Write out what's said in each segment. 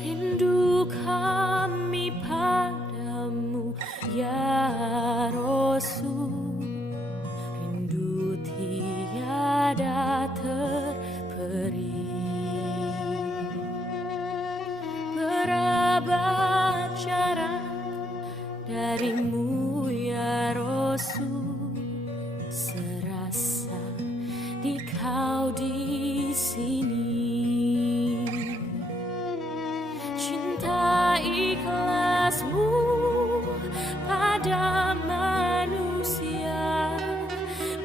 Rindu kami padamu ya Rasul, rindu tiada terperi. Berabad jarak darimu ya Rasul, serasa di kau di sini. Cinta ikhlasmu pada manusia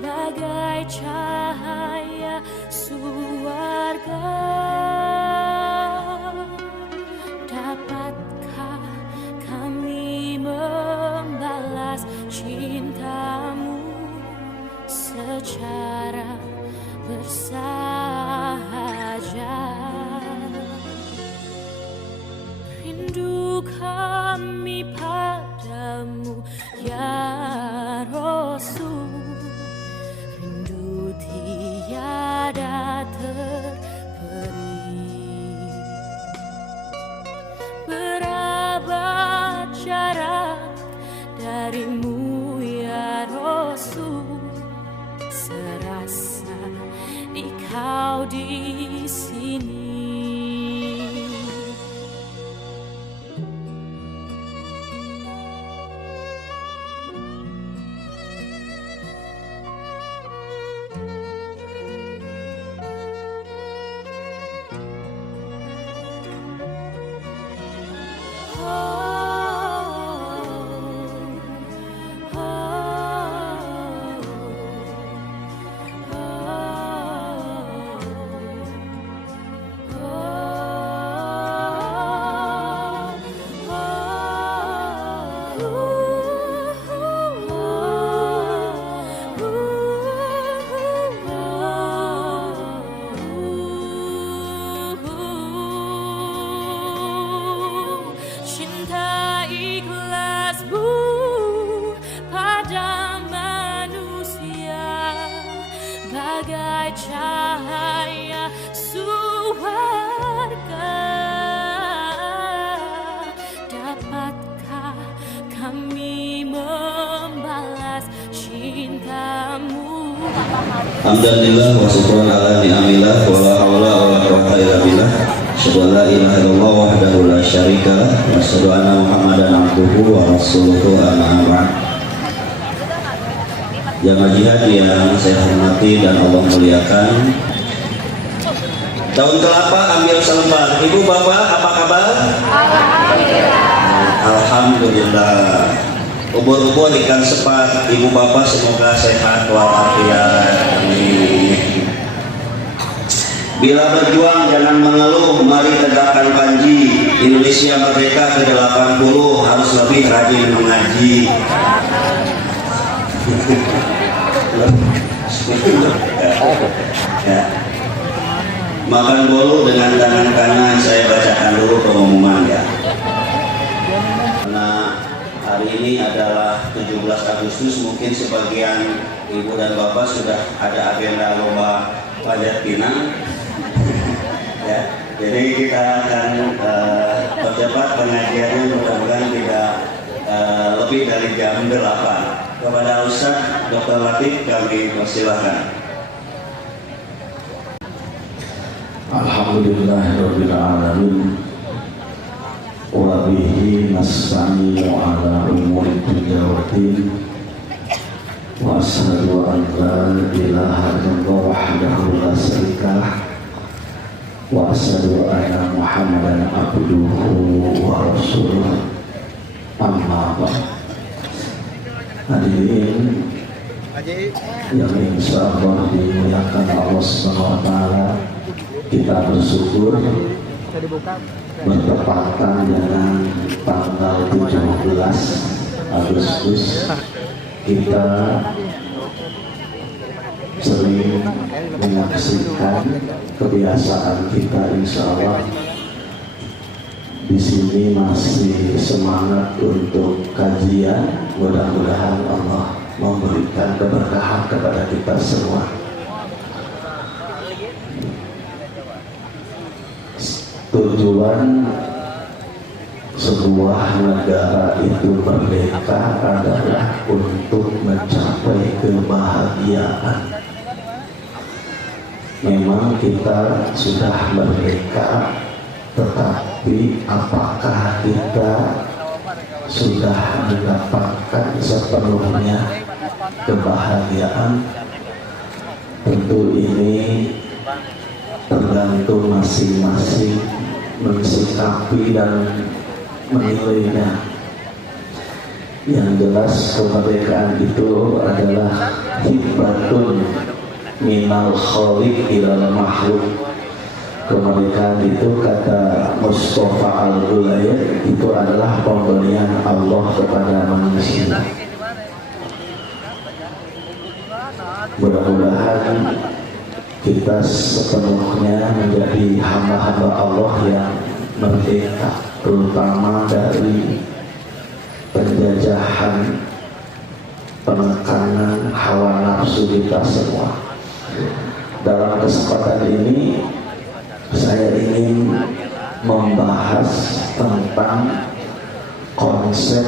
bagai cahaya surga. Dapatkah kami membalas cintamu secara bersahaja? Rindu kami padamu ya Rasul, rindu tiada terperi. Berabad jarak darimu ya Rasul, serasa di kau di sini. Cahaya surga, dapatkah kami membalas cintamu? Alhamdulillah wa syukran ala ni'amillah wa la hawla wa la quwwata illa billah. Asyhadu an la ilaha illallah wahdahu la syarika lah wa asyhadu anna Muhammadan abduhu wa rasuluhu amma ba'd. Jamaah jihad yang saya hormati dan Allah muliakan, daun kelapa ambil selembar. Ibu bapak apa kabar? Alhamdulillah. Ubur-ubur ikan sepat. Ibu bapak semoga sehat walafiat. Amin. Bila berjuang jangan mengeluh, mari tegakkan panji. Indonesia merdeka ke-80, harus lebih rajin mengaji. Ya. Makan bolu dengan tangan kanan, saya bacakan dulu pengumuman ya. Karena hari ini adalah 17 Agustus, mungkin sebagian ibu dan bapak sudah ada agenda lomba panjat pinang. Ya, jadi kita akan percepat pengajiannya, mudah-mudahan tidak lebih dari jam 8. Kepada Ustaz Dr. Latif kami persilahkan. Alhamdulillahirabbil alamin wa bihi nasta'inu ala umuri dunya waddin wa asyhadu an la ilaha illallah wahdahu la syarikalah wa asyhadu anna Muhammadan abduhu wa rasuluh. Amma ba'd. Hadirin yang insya Allah dimuliakan Allah SWT, kita bersyukur bertepatan dengan tanggal 17 Agustus kita sering menyaksikan kebiasaan kita, insya Allah di sini masih semangat untuk kajian. Mudah-mudahan Allah memberikan keberkahan kepada kita semua. Tujuan sebuah negara itu merdeka adalah untuk mencapai kebahagiaan. Memang kita sudah merdeka, tetapi apakah kita sudah mendapatkan sepenuhnya kebahagiaan? Tentu ini tergantung masing-masing mensikapi dan menilainya. Yang jelas kemerdekaan itu adalah hibbatun minal khaliq ilal makhluk. Kemerdekaan itu kata Mustafa Al-Ghulayat itu adalah pemberian Allah kepada manusia. Mudah-mudahan kita sepenuhnya menjadi hamba-hamba Allah yang merdeka, terutama dari penjajahan, penekanan hawa nafsu kita semua. Dalam kesempatan ini saya ingin membahas tentang konsep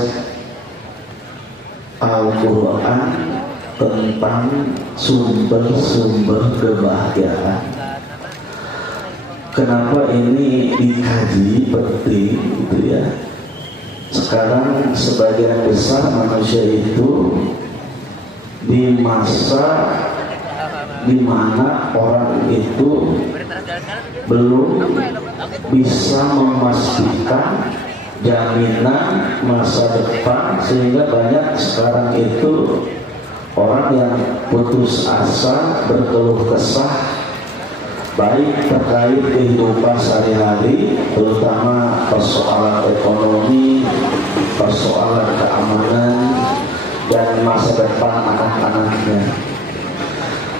Al-Quran tentang sumber-sumber kebahagiaan. Kenapa ini dikaji penting gitu ya? Sekarang sebagian besar manusia itu di masa di mana orang itu belum bisa memastikan jaminan masa depan, sehingga banyak sekarang itu orang yang putus asa, berkeluh kesah, baik terkait kehidupan sehari-hari, terutama persoalan ekonomi, persoalan keamanan, dan masa depan anak-anaknya.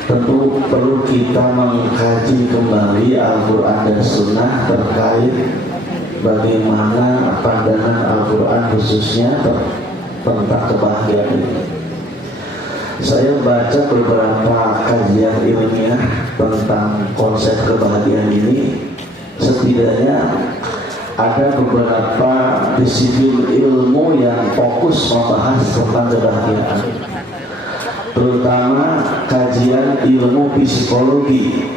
Tentu perlu kita mengkaji kembali Al-Quran dan Sunnah terkait bagaimana pandangan Al-Quran khususnya tentang kebahagiaan ini. Saya baca beberapa kajian ilmiah tentang konsep kebahagiaan ini. Setidaknya ada beberapa disiplin ilmu yang fokus membahas tentang kebahagiaan, terutama kajian ilmu psikologi.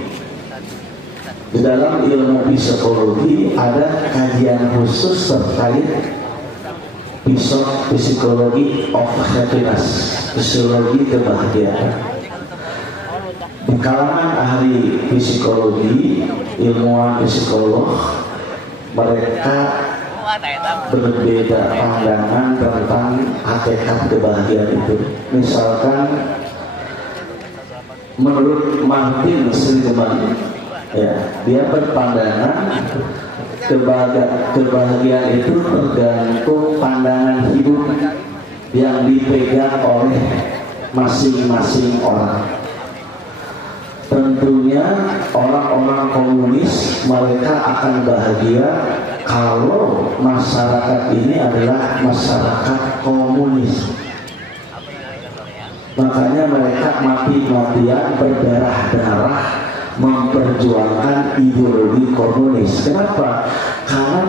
Di dalam ilmu psikologi ada kajian khusus terkait psikologi of happiness, psikologi kebahagiaan. Di kalangan ahli psikologi, ilmuwan psikolog, mereka berbeda pandangan tentang hakikat kebahagiaan itu. Misalkan menurut Martin Seligman, ya, dia berpandangan kebahagiaan itu tergantung pandangan hidup yang dipegang oleh masing-masing orang. Tentunya orang-orang komunis mereka akan bahagia kalau masyarakat ini adalah masyarakat komunis. Makanya mereka mati-matian berdarah-darah memperjuangkan ideologi komunis. Kenapa? Karena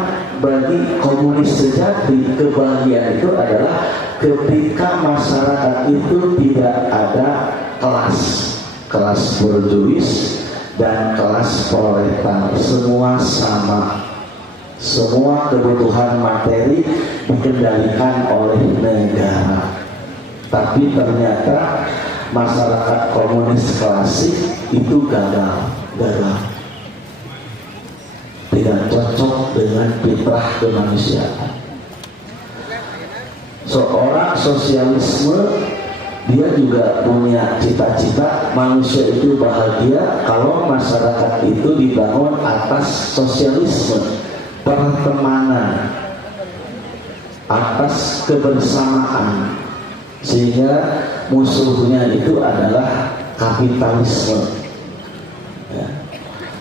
bagi komunis sejati kebahagiaan itu adalah ketika masyarakat itu tidak ada kelas borjuis dan kelas proletar, semua sama, semua kebutuhan materi dikendalikan oleh negara. Tapi ternyata masyarakat komunis klasik itu gagal, tidak cocok dengan fitrah kemanusiaan. Seorang sosialisme, dia juga punya cita-cita manusia itu bahagia kalau masyarakat itu dibangun atas sosialisme, pertemanan, atas kebersamaan, sehingga musuhnya itu adalah kapitalisme. Ya.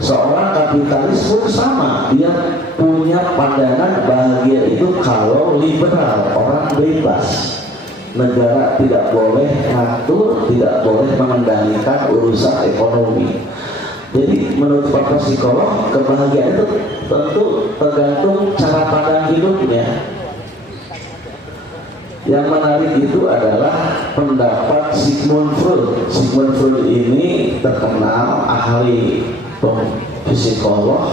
Seorang kapitalis pun sama, dia punya pandangan bahagia itu kalau liberal, orang bebas. Negara tidak boleh ngatur, tidak boleh mengendalikan urusan ekonomi. Jadi menurut para psikolog, kebahagiaan itu tentu tergantung cara pandang hidupnya. Yang menarik itu adalah pendapat Sigmund Freud. Sigmund Freud ini terkenal ahli psikolog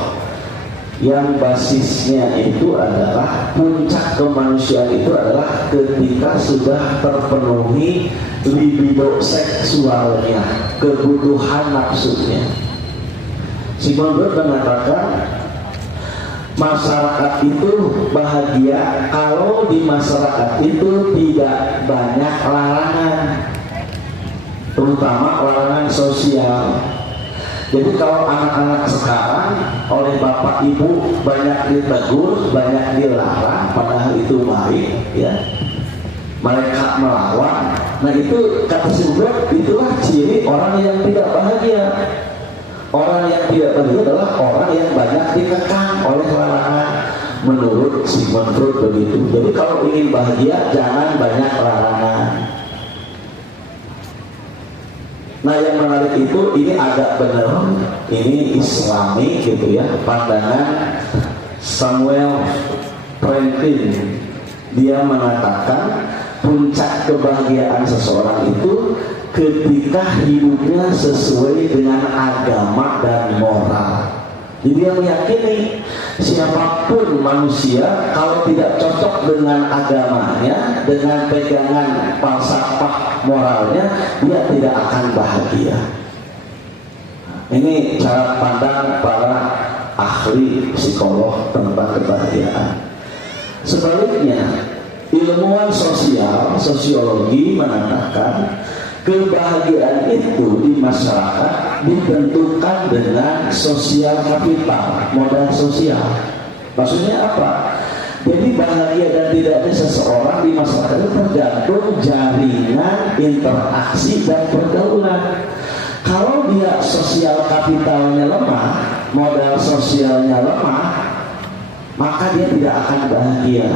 yang basisnya itu adalah puncak kemanusiaan itu adalah ketika sudah terpenuhi libido seksualnya, kebutuhan nafsunya. Sigmund Freud mengatakan masyarakat itu bahagia kalau di masyarakat itu tidak banyak larangan, terutama larangan sosial. Jadi kalau anak-anak sekarang oleh bapak ibu banyak ditegur, banyak dilarang, padahal itu baik, ya, mereka melawan. Nah itu kata Sigmund, itulah ciri orang yang tidak bahagia. Orang yang tidak bahagia adalah orang yang banyak dikekang oleh larangan. Menurut Sigmund Freud begitu. Jadi kalau ingin bahagia jangan banyak larangan. Nah yang menarik itu ini agak benar, ini Islami gitu ya, pandangan Samuel Franklin. Dia mengatakan puncak kebahagiaan seseorang itu ketika hidupnya sesuai dengan agama dan moral. Jadi dia meyakini siapapun manusia kalau tidak cocok dengan agamanya, dengan pegangan falsafah moralnya, dia tidak akan bahagia. Ini cara pandang para ahli psikolog tentang kebahagiaan. Sebaliknya, ilmuwan sosial, sosiologi mengatakan kebahagiaan itu di masyarakat ditentukan dengan sosial kapital, modal sosial. Maksudnya apa? Jadi bahagia dan tidaknya seseorang di masyarakat itu tergantung jaringan interaksi dan pergaulan. Kalau dia sosial kapitalnya lemah, modal sosialnya lemah, maka dia tidak akan bahagia.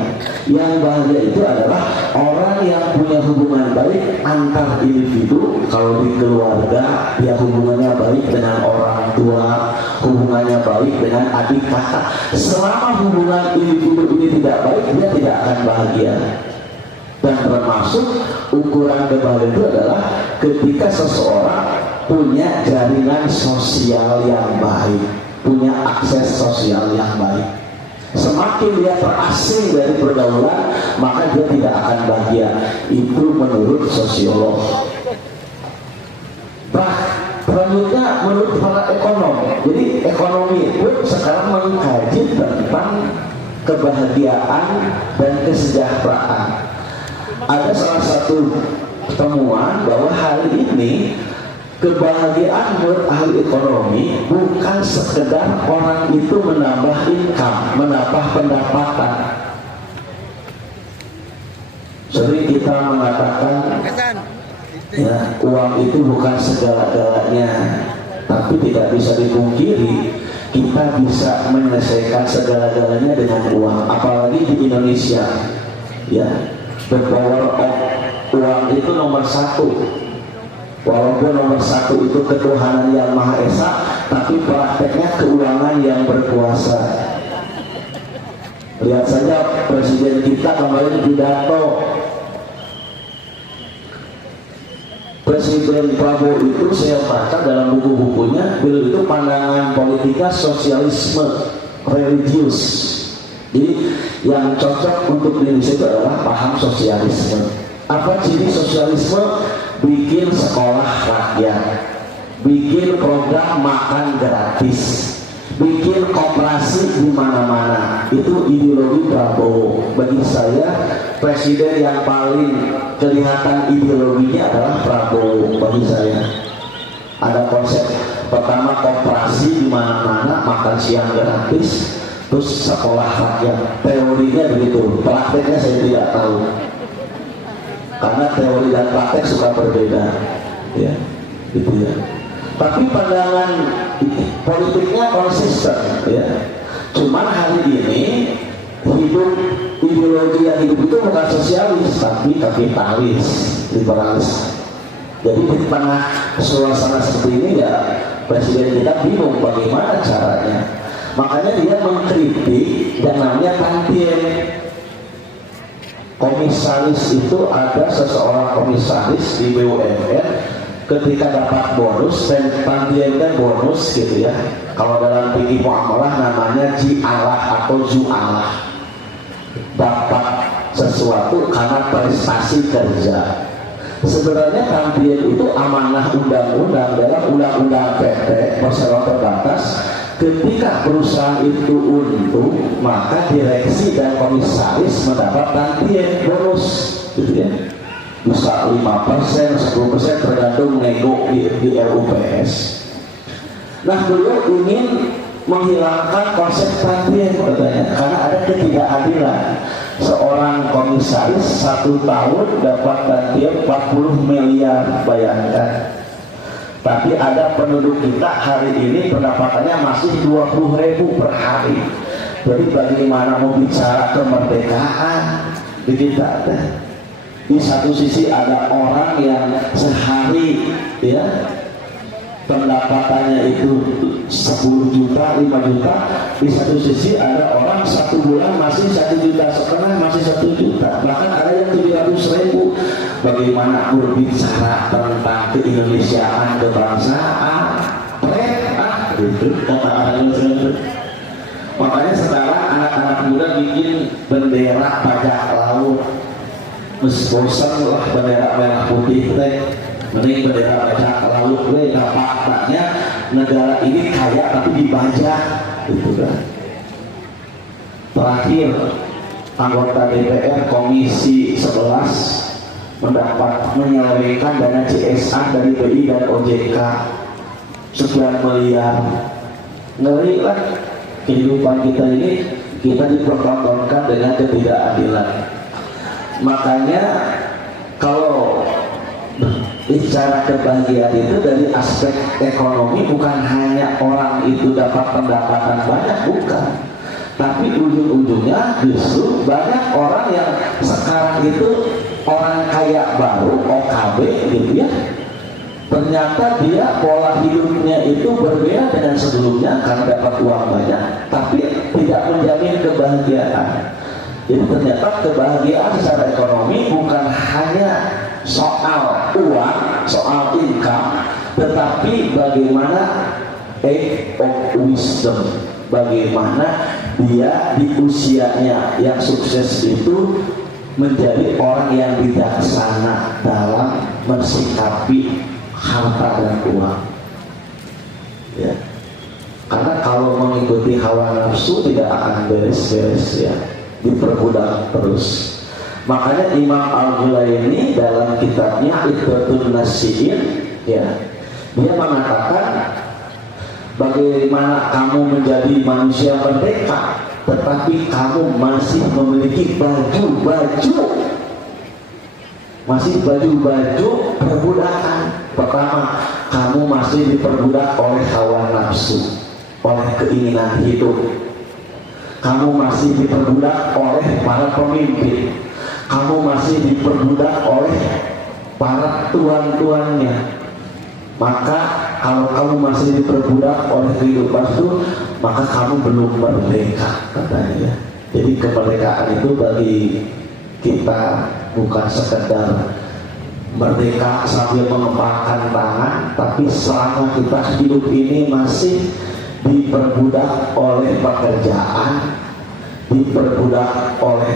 Yang bahagia itu adalah orang yang punya hubungan baik antar individu. Kalau di keluarga dia hubungannya baik dengan orang tua, hubungannya baik dengan adik kakak. Selama hubungan individu ini tidak baik, dia tidak akan bahagia. Dan termasuk ukuran kebahagiaan itu adalah ketika seseorang punya jaringan sosial yang baik, punya akses sosial yang baik. Semakin dia terasing dari pergaulan, maka dia tidak akan bahagia. Itu menurut sosiolog. Selanjutnya menurut para ekonom. Jadi ekonomi itu sekarang mengkaji tentang kebahagiaan dan kesejahteraan. Ada salah satu temuan bahwa hari ini kebahagiaan menurut ahli ekonomi bukan sekedar orang itu menambah income, menambah pendapatan. Sering kita mengatakan ya, uang itu bukan segala-galanya, tapi tidak bisa dipungkiri kita bisa menyelesaikan segala-galanya dengan uang. Apalagi di Indonesia, ya, the power of uang itu nomor satu. Walaupun nomor satu itu ketuhanan yang Maha Esa, tapi prakteknya keuangan yang berkuasa. Lihat saja presiden kita kemarin pidato. Presiden Prabowo itu saya baca dalam buku-bukunya, beliau itu pandangan politika sosialisme religius. Jadi yang cocok untuk Indonesia itu adalah paham sosialisme. Apa ciri sosialisme? Bikin sekolah rakyat, bikin program makan gratis, bikin koperasi di mana-mana. Itu ideologi Prabowo. Bagi saya presiden yang paling kelihatan ideologinya adalah Prabowo. Bagi saya ada konsep pertama koperasi di mana-mana, makan siang gratis, terus sekolah rakyat. Teorinya begitu, prakteknya saya tidak tahu. Karena teori dan praktek suka berbeda, ya, gitu ya. Tapi pandangan politiknya konsisten, ya. Cuman hari ini hidup ideologi yang hidup itu bukan sosialis, tapi kapitalis, liberalis. Jadi di tengah suasana seperti ini ya, presiden kita bingung bagaimana caranya. Makanya dia mengkritik yang namanya tantiem. Komisaris itu ada seseorang komisaris di BUMN ketika dapat bonus dan tantiemnya bonus gitu ya. Kalau dalam fikih muamalah namanya ji'alah atau ju'alah. Dapat sesuatu karena prestasi kerja. Sebenarnya tantiem itu amanah undang-undang dalam undang-undang PT perseroan terbatas. Ketika perusahaan itu untung, maka direksi dan komisaris mendapat tantiem bonus, gitu ya. Bisa 5%, 10% tergantung nego di RUPS. Nah, beliau ingin menghilangkan konsep tantiem katanya, karena ada ketidakadilan. Seorang komisaris 1 tahun dapat tantiem 40 miliar, bayangkan. Tapi ada penduduk kita hari ini pendapatannya masih 20.000 per hari. Jadi bagaimana mau bicara kemerdekaan di kita? Di satu sisi ada orang yang sehari ya pendapatannya itu 10 juta, 5 juta. Di satu sisi ada orang 1 bulan masih 1,5 juta, masih 1 juta. Bahkan ada yang 700.000. Bagaimana berbicara tentang keindonesiaan, kebangsaan, gitu. Makanya sekarang anak-anak muda bikin bendera pajak laut. Bosan lah bendera merah putih teh. Mending bendera pajak laut gue. Nah, faktanya negara ini kaya tapi dibajak, gitu kan. Terakhir, anggota DPR Komisi 11 mendapat menyelewengkan dana CSA dari BI dan OJK sekian miliar. Ngeri lah kehidupan kita ini, kita dipertontonkan dengan ketidakadilan. Makanya kalau bicara kebahagiaan itu dari aspek ekonomi, bukan hanya orang itu dapat pendapatan banyak, bukan, tapi ujung-ujungnya justru banyak orang yang sekarang itu orang kaya baru, OKB gitu ya. Ternyata dia pola hidupnya itu berbeda dengan sebelumnya karena dapat uang banyak, tapi tidak menjamin kebahagiaan. Jadi ternyata kebahagiaan secara ekonomi bukan hanya soal uang, soal income, tetapi bagaimana age of wisdom, bagaimana dia di usianya yang sukses itu menjadi orang yang bijaksana dalam mensikapi harta dan uang. Ya. Karena kalau mengikuti hawa nafsu tidak akan beres-beres ya, diperbudak terus. Makanya Imam Al-Ghulaini dalam kitabnya Iqdatun Nasihin ya, dia mengatakan bagaimana kamu menjadi manusia merdeka tetapi kamu masih memiliki baju-baju perbudakan. Pertama, kamu masih diperbudak oleh hawa nafsu, oleh keinginan hidup. Kamu masih diperbudak oleh para pemimpin. Kamu masih diperbudak oleh para tuan-tuannya. Maka kalau kamu masih diperbudak oleh kehidupan itu, maka kamu belum merdeka, katanya. Jadi kemerdekaan itu bagi kita bukan sekedar merdeka sambil mengepalkan tangan, tapi selama kita hidup ini masih diperbudak oleh pekerjaan, diperbudak oleh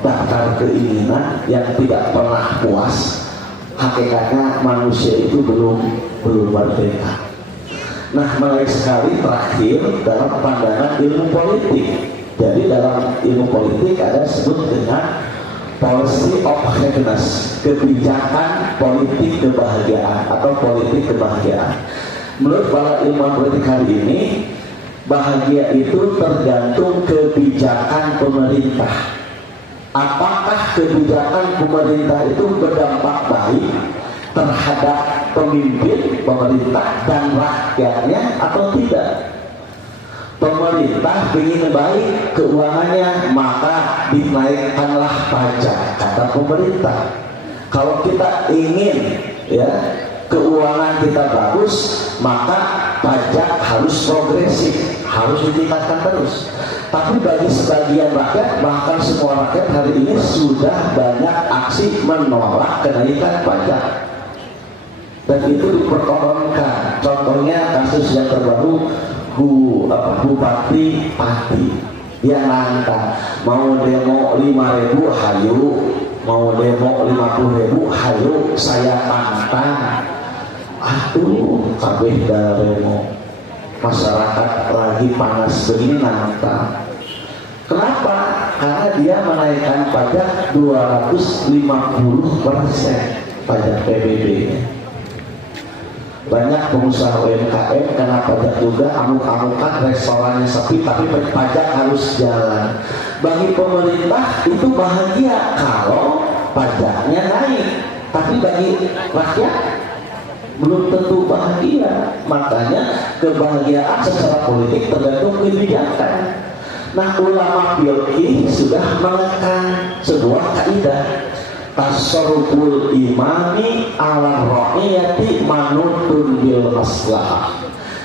daftar keinginan yang tidak pernah puas. Hakikatnya manusia itu belum merdeka. Nah, menarik sekali terakhir dalam pandangan ilmu politik. Jadi dalam ilmu politik ada sebut dengan policy of happiness, kebijakan politik kebahagiaan atau politik kebahagiaan. Menurut para ilmuwan politik hari ini, bahagia itu tergantung kebijakan pemerintah. Apakah kebijakan pemerintah itu berdampak baik terhadap pemimpin pemerintah dan rakyatnya atau tidak? Pemerintah ingin baik keuangannya, maka dinaikkanlah pajak, kata pemerintah. Kalau kita ingin ya keuangan kita bagus, maka pajak harus progresif, harus ditingkatkan terus. Tapi bagi sebagian rakyat, bahkan semua rakyat hari ini sudah banyak aksi menolak kenaikan pajak. Dan itu dipertontonkan. Contohnya kasus yang terbaru Bupati Pati yang nantang mau demo 5.000 hayu, mau demo 50.000 hayu, saya tantang. Aduh, kabeh demo. Masyarakat lagi panas begini nantang. Kenapa? Karena dia menaikkan pajak 250% pajak PBB-nya. Banyak pengusaha UMKM kena pajak juga, amuk-amukan, restorannya sepi, tapi pajak harus jalan. Bagi pemerintah itu bahagia kalau pajaknya naik, tapi bagi rakyat belum tentu bahagia. Makanya kebahagiaan secara politik tergantung kebijakan. Nah, ulama fiqih sudah menekan sebuah kaidah, tasarruful imami ala ra'iyati manutun bil maslahah.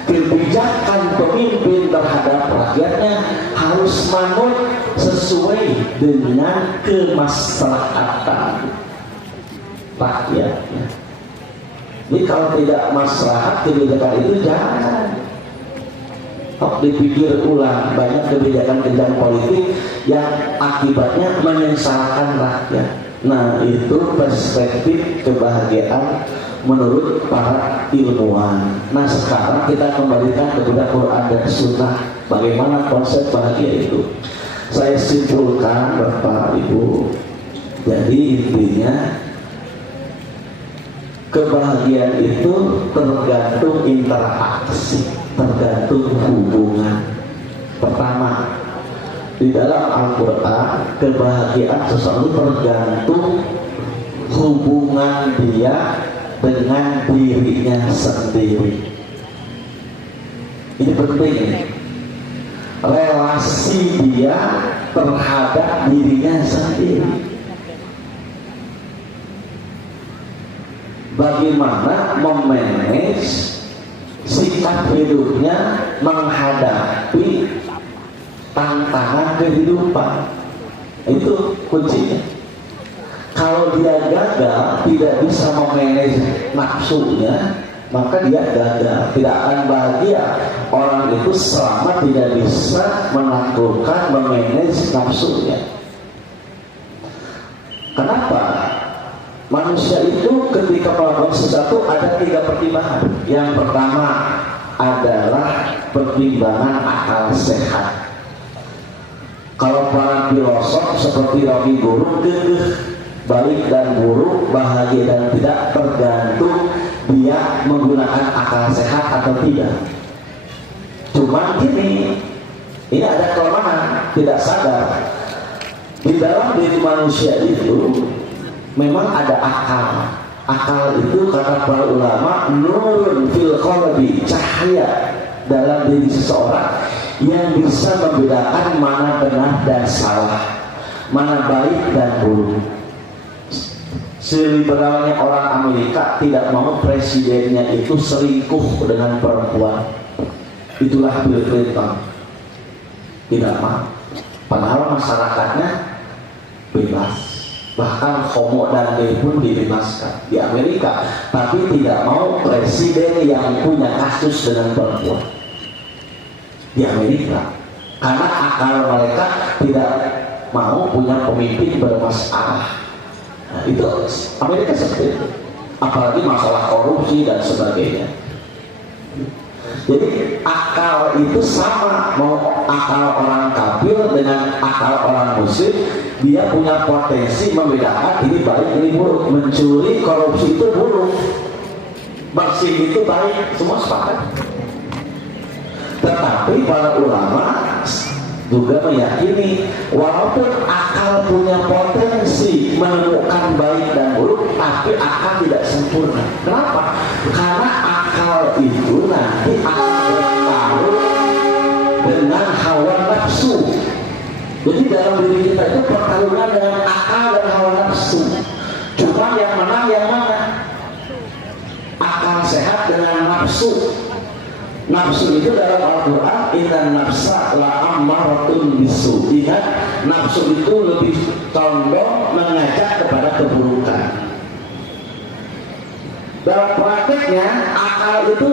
Kebijakan pemimpin terhadap rakyatnya harus manut sesuai dengan kemaslahatan rakyatnya. Jadi kalau tidak maslahat kebijakan itu jangan. Dipikir ulang. Banyak kebijakan-kebijakan politik yang akibatnya menyengsarakan rakyat. Nah, itu perspektif kebahagiaan menurut para ilmuwan. Nah, sekarang kita kembalikan kepada Quran dan Sunnah. Bagaimana konsep bahagia itu? Saya simpulkan Bapak Ibu. Jadi intinya kebahagiaan itu tergantung interaksi, tergantung hubungan. Pertama, di dalam Al-Quran kebahagiaan seseorang tergantung hubungan dia dengan dirinya sendiri. Ini penting, relasi dia terhadap dirinya sendiri. Bagaimana memanage sikap hidupnya menghadapi tantangan kehidupan, itu kuncinya. Kalau dia gagal, tidak bisa memanage nafsunya, maka dia gagal, tidak akan bahagia. Orang itu selama tidak bisa menaklukkan memanage nafsunya. Kenapa? Manusia itu ketika melakukan sesuatu ada 3 pertimbangan. Yang pertama adalah pertimbangan akal sehat. Kalau para filosof seperti Rocky Guru, baik dan buruk, bahagia dan tidak tergantung dia menggunakan akal sehat atau tidak. Cuma ini ada kelemahan, tidak sadar. Di dalam diri manusia itu memang ada akal. Akal itu kata para ulama nurun fil qalbi, cahaya dalam diri seseorang yang bisa membedakan mana benar dan salah, mana baik dan buruk. Seliberalnya orang Amerika tidak mau presidennya itu selingkuh dengan perempuan. Itulah Bill Clinton. Tidak mau. Padahal masyarakatnya bebas. Bahkan homo dan gay pun dibebaskan di Amerika, tapi tidak mau presiden yang punya kasus dengan perempuan di Amerika, karena akal mereka tidak mau punya pemimpin bermasalah. Nah, itu Amerika seperti itu, apalagi masalah korupsi dan sebagainya. Jadi akal itu sama, mau akal orang kafir dengan akal orang muslim, dia punya potensi membedakan ini baik ini buruk. Mencuri, korupsi itu buruk, bersih itu baik, semua sepakat. Tetapi para ulama juga meyakini walaupun akal punya potensi menemukan baik dan buruk, tapi akal tidak sempurna. Kenapa? Karena akal itu nanti akan bertaruh dengan hawa nafsu. Jadi dalam diri kita itu pertarungan dengan akal dan hawa nafsu. Cuma yang menang yang mana? Akal sehat dengan nafsu. Nafsu itu dalam Al-Quran, inna nafsa la'ammaratun bisu. Ingat, nafsu itu lebih condong mengajak kepada keburukan. Dalam prakteknya, akal itu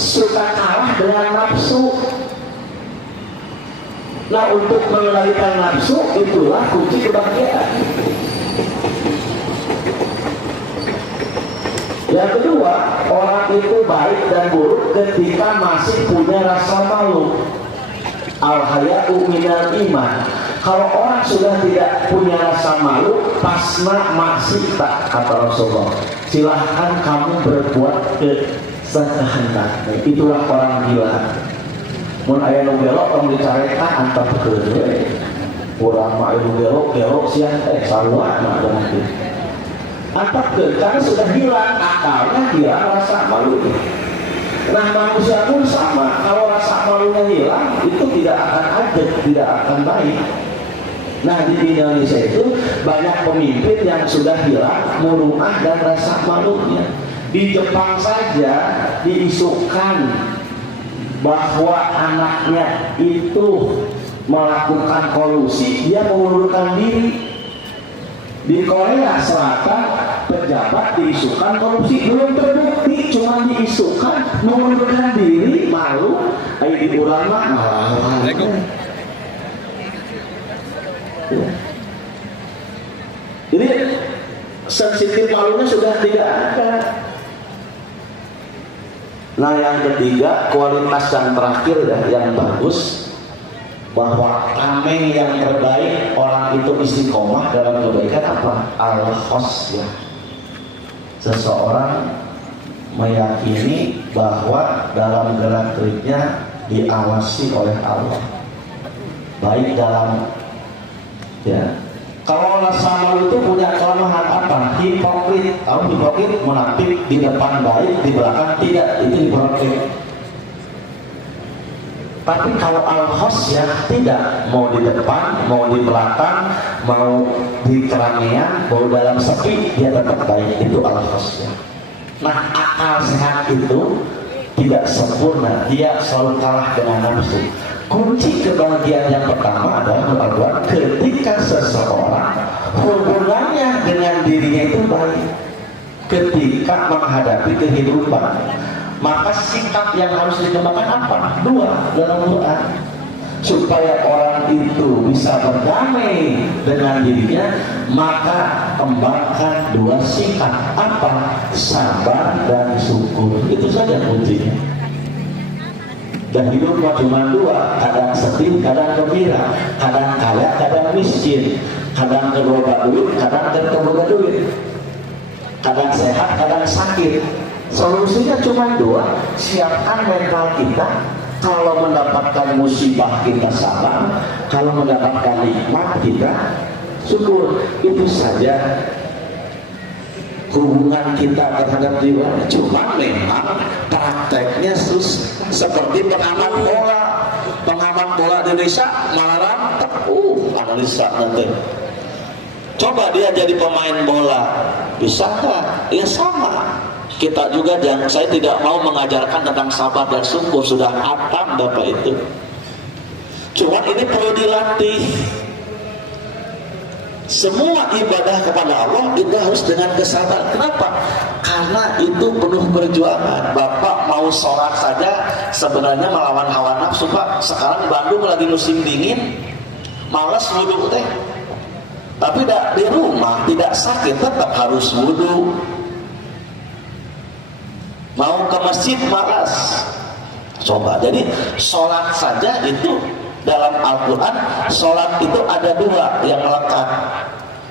suka kalah dengan nafsu. Nah, untuk mengendalikan nafsu, itulah kunci kebahagiaan. Yang kedua, orang itu baik dan buruk ketika masih punya rasa malu. Al-haya'u minal iman. Kalau orang sudah tidak punya rasa malu, pasna masih tak, kata Rasulullah. Silahkan kamu berbuat sekehendaknya. Itulah orang gila. Mun aya nu belok tong dicarekan antap keun. Urang mah aya nu belok sian sarua mah nanti. Antap keun karena sudah hilang akalnya, hilang rasa malu. Nah, manusia pun sama. Kalau rasa malunya hilang, itu tidak akan ajak, tidak akan baik. Nah, di Indonesia itu banyak pemimpin yang sudah hilang muruah dan rasa malunya. Di Jepang saja diisukan bahwa anaknya itu melakukan kolusi, dia mengundurkan diri. Di Korea Selatan pejabat diisukan korupsi, belum terbukti, cuma diisukan mengundurkan diri, malu. Ayo diurang mah. Jadi sensitif malunya sudah tidak ada. Nah, yang ketiga, kualitas yang terakhir yang bagus, bahwa tameng yang terbaik orang itu istiqomah dalam kebaikan apa? Al-khosyah. Seseorang meyakini bahwa dalam gerak geriknya diawasi oleh Allah, baik dalam kalau rasa malu itu punya kelemahan apa? Hipokrit. Kalau hipokrit, munafik, di depan baik, di belakang tidak, itu hipokrit. Tapi kalau al-khosyah tidak, mau di depan, mau di belakang, mau di keramaian, mau dalam sepi, dia tetap baik. Itu al-khosyah. Nah, akal sehat itu tidak sempurna, dia selalu kalah dengan nafsu. Kunci kebahagiaan yang pertama adalah menurut ketika seseorang hubungannya dengan dirinya itu baik, ketika menghadapi kehidupan, maka sikap yang harus dikembangkan apa? Dua dalam Quran, supaya orang itu bisa berdamai dengan dirinya, maka kembangkan dua sikap apa? Sabar dan syukur. Itu saja kuncinya. Dan hidup cuma dua, kadang sedih, kadang gembira, kadang kaya, kadang miskin, kadang keroba duit, kadang keroba duit, kadang sehat, kadang sakit. Solusinya cuma dua, siapkan mental kita. Kalau mendapatkan musibah kita sabar, kalau mendapatkan nikmat kita syukur. Itu saja hubungan kita terhadap jiwa. Cuma memang prakteknya seperti pengamat bola di Indonesia malaran analisa nanti. Coba dia jadi pemain bola, bisa nggak? Ya sama. Kita juga saya tidak mau mengajarkan tentang sabar dan syukur, sudah hatam Bapak itu. Cuma ini perlu dilatih. Semua ibadah kepada Allah itu harus dengan kesabaran. Kenapa? Karena itu penuh perjuangan. Bapak mau sholat saja sebenarnya melawan hawa nafsu, Pak. Sekarang Bandung lagi musim dingin, malas wudhu teh. Tapi di rumah tidak sakit, tetap harus wudhu. Mau ke masjid malas. Coba. Jadi sholat saja itu dalam Al-Quran, sholat itu ada dua yang melekat,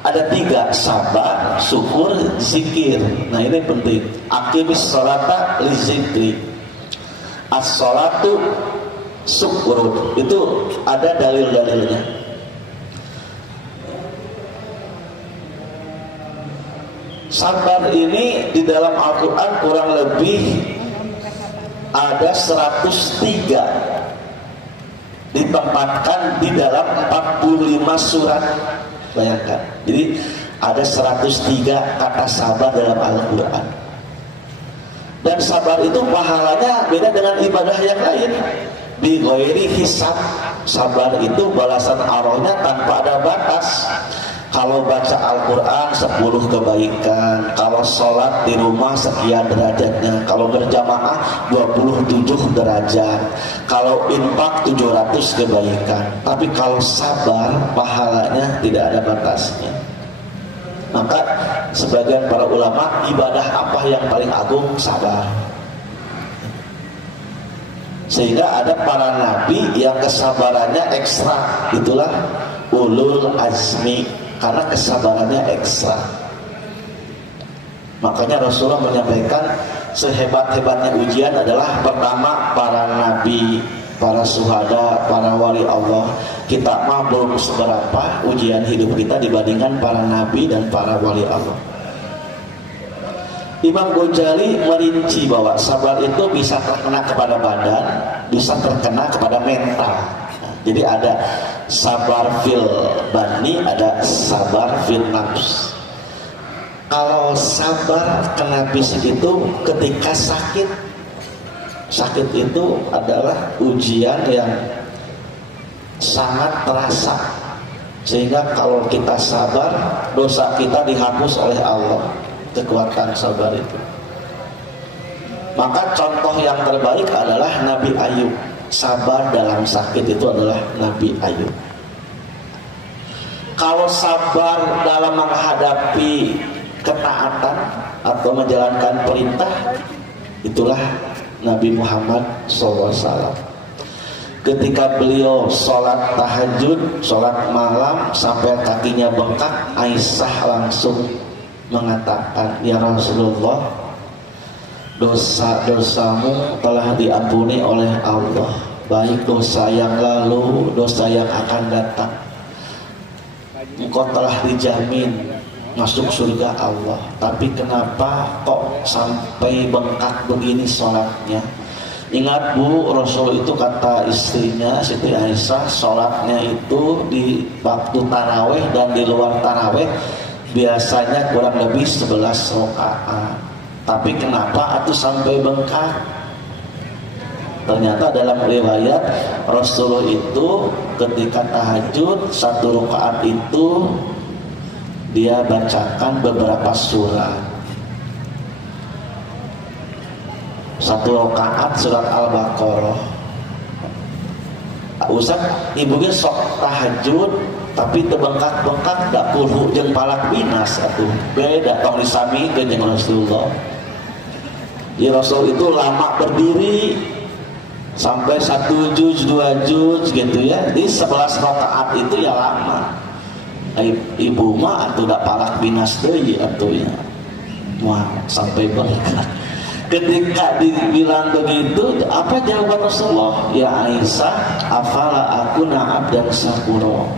ada tiga: sabar, syukur, zikir. Nah ini penting. Aqimis sholata li zikri, as-sholatu syukur. Itu ada dalil-dalilnya. Sabar ini di dalam Al-Quran kurang lebih ada 103, ditempatkan di dalam 45 surat. Bayangkan, jadi ada 103 kata sabar dalam Al-Quran. Dan sabar itu pahalanya beda dengan ibadah yang lain. Bi ghairi hisab. Sabar itu balasan Allah-nya tanpa ada batas. Kalau baca Al-Quran 10 kebaikan, kalau sholat di rumah sekian derajatnya, kalau berjamaah 27 derajat, kalau infak 700 kebaikan. Tapi kalau sabar pahalanya tidak ada batasnya. Maka sebagian para ulama, ibadah apa yang paling agung? Sabar. Sehingga ada para nabi yang kesabarannya ekstra, itulah ulul azmi, karena kesabarannya ekstra. Makanya Rasulullah menyampaikan sehebat-hebatnya ujian adalah pertama para nabi, para syuhada, para wali Allah. Kita mah belum seberapa ujian hidup kita dibandingkan para nabi dan para wali Allah. Imam Ghazali merinci bahwa sabar itu bisa terkena kepada badan, bisa terkena kepada mental. Jadi ada sabar fil bani, ada sabar fil nafs. Kalau sabar kena fisik itu ketika sakit. Sakit itu adalah ujian yang sangat terasa. Sehingga kalau kita sabar, dosa kita dihapus oleh Allah. Kekuatan sabar itu. Maka contoh yang terbaik adalah Nabi Ayub. Sabar dalam sakit itu adalah Nabi Ayub. Kalau sabar dalam menghadapi ketaatan atau menjalankan perintah, itulah Nabi Muhammad SAW. Ketika beliau sholat tahajud, sholat malam sampai kakinya bengkak, Aisyah langsung mengatakan, ya Rasulullah, dosa-dosamu telah diampuni oleh Allah, baik dosa yang lalu, dosa yang akan datang. Engkau telah dijamin masuk surga Allah. Tapi kenapa kok sampai bengkak begini sholatnya? Ingat Bu, Rasul itu kata istrinya Siti Aisyah, sholatnya itu di waktu taraweh dan di luar taraweh biasanya kurang lebih 11 rakaat. Tapi kenapa itu sampai bengkak? Ternyata dalam riwayat Rasulullah itu ketika tahajud 1 rakaat itu dia bacakan beberapa surat. 1 rakaat surat Al-Baqarah. Ustaz, ibunya sok tahajud tapi terbengkak-bengkak dak kulhu jeung palak binas atuh. Beda tong disami jeung Rasulullah. Ya Rasul itu lama berdiri sampai 1 juz 2 juz gitu ya. Di 11 rakaat itu ya lama. Ibu mah atuh dak palak binas deui atuh ya. Wah, sampai bengkak. Ketika dibilang begitu, apa jawaban Rasulullah? Ya Aisyah, afala akuna abdan syakura.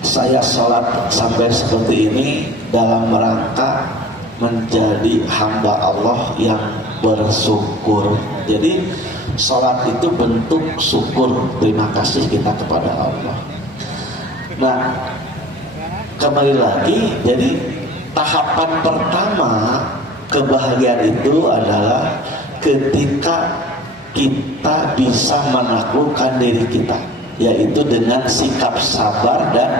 Saya sholat sampai seperti ini dalam rangka menjadi hamba Allah yang bersyukur. Jadi sholat itu bentuk syukur, terima kasih kita kepada Allah. Nah, kembali lagi, jadi tahapan pertama kebahagiaan itu adalah ketika kita bisa menaklukkan diri kita, yaitu dengan sikap sabar dan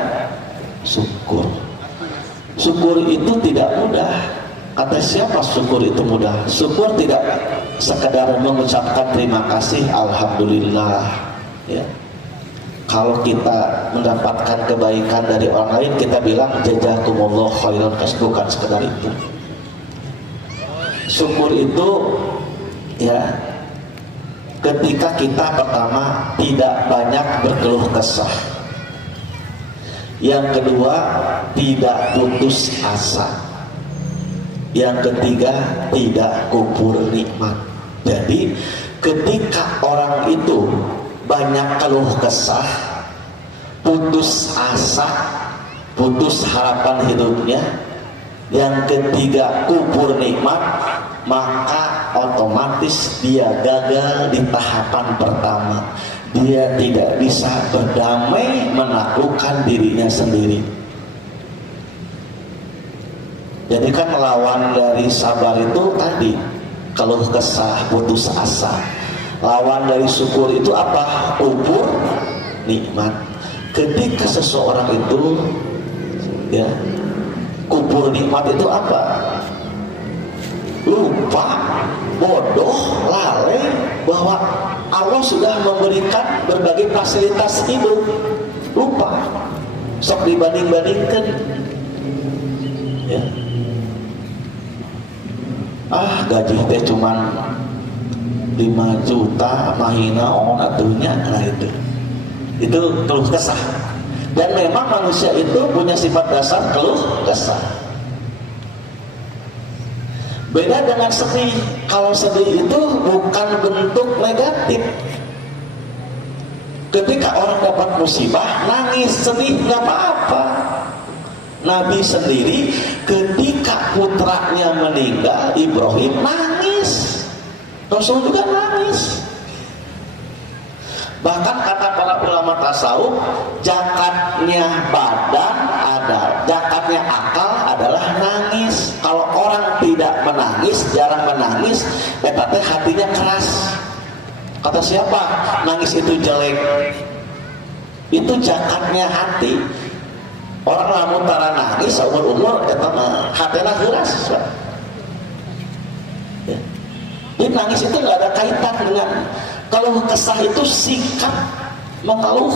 syukur. Syukur itu tidak mudah. Kata siapa syukur itu mudah? Syukur tidak sekedar mengucapkan terima kasih, alhamdulillah ya. Kalau kita mendapatkan kebaikan dari orang lain, kita bilang jazakumullah khairan, bukan sekedar itu. Syukur itu ya ketika kita pertama tidak banyak berkeluh kesah, yang kedua tidak putus asa, yang ketiga tidak kubur nikmat. Jadi ketika orang itu banyak keluh kesah, putus asa, putus harapan hidupnya, yang ketiga kubur nikmat, maka otomatis dia gagal di tahapan pertama. Dia tidak bisa berdamai menaklukkan dirinya sendiri. Jadi kan lawan dari sabar itu tadi keluh kesah, putus asa. Lawan dari syukur itu apa? Kubur nikmat. Ketika seseorang itu ya kubur nikmat itu apa? Lupa, bodoh, lalai bahwa Allah sudah memberikan berbagai fasilitas hidup. Lupa, sok dibanding-bandingkan ya. Gaji teh cuman 5 juta mahina on atunya. Nah itu keluh kesah. Dan memang manusia itu punya sifat dasar keluh kesah. Beda dengan sedih. Kalau sedih itu bukan bentuk negatif. Ketika orang dapat musibah, nangis, sedih, nggak apa-apa. Nabi sendiri ketika putranya meninggal, Ibrahim nangis. Rasul juga nangis. Bahkan kata para ulama tasawuf, zakatnya badan ada, zakatnya akal adalah nangis. Kalau orang tidak menangis, jarang menangis, tetapi hatinya keras. Kata siapa? Nangis itu jelek. Itu zakatnya hati. Orang lamun tara nangis seumur-umur eta mah hatena heuras. Ya. Jadi nangis itu nggak ada kaitan dengan kalau kesah itu sikap mengeluh.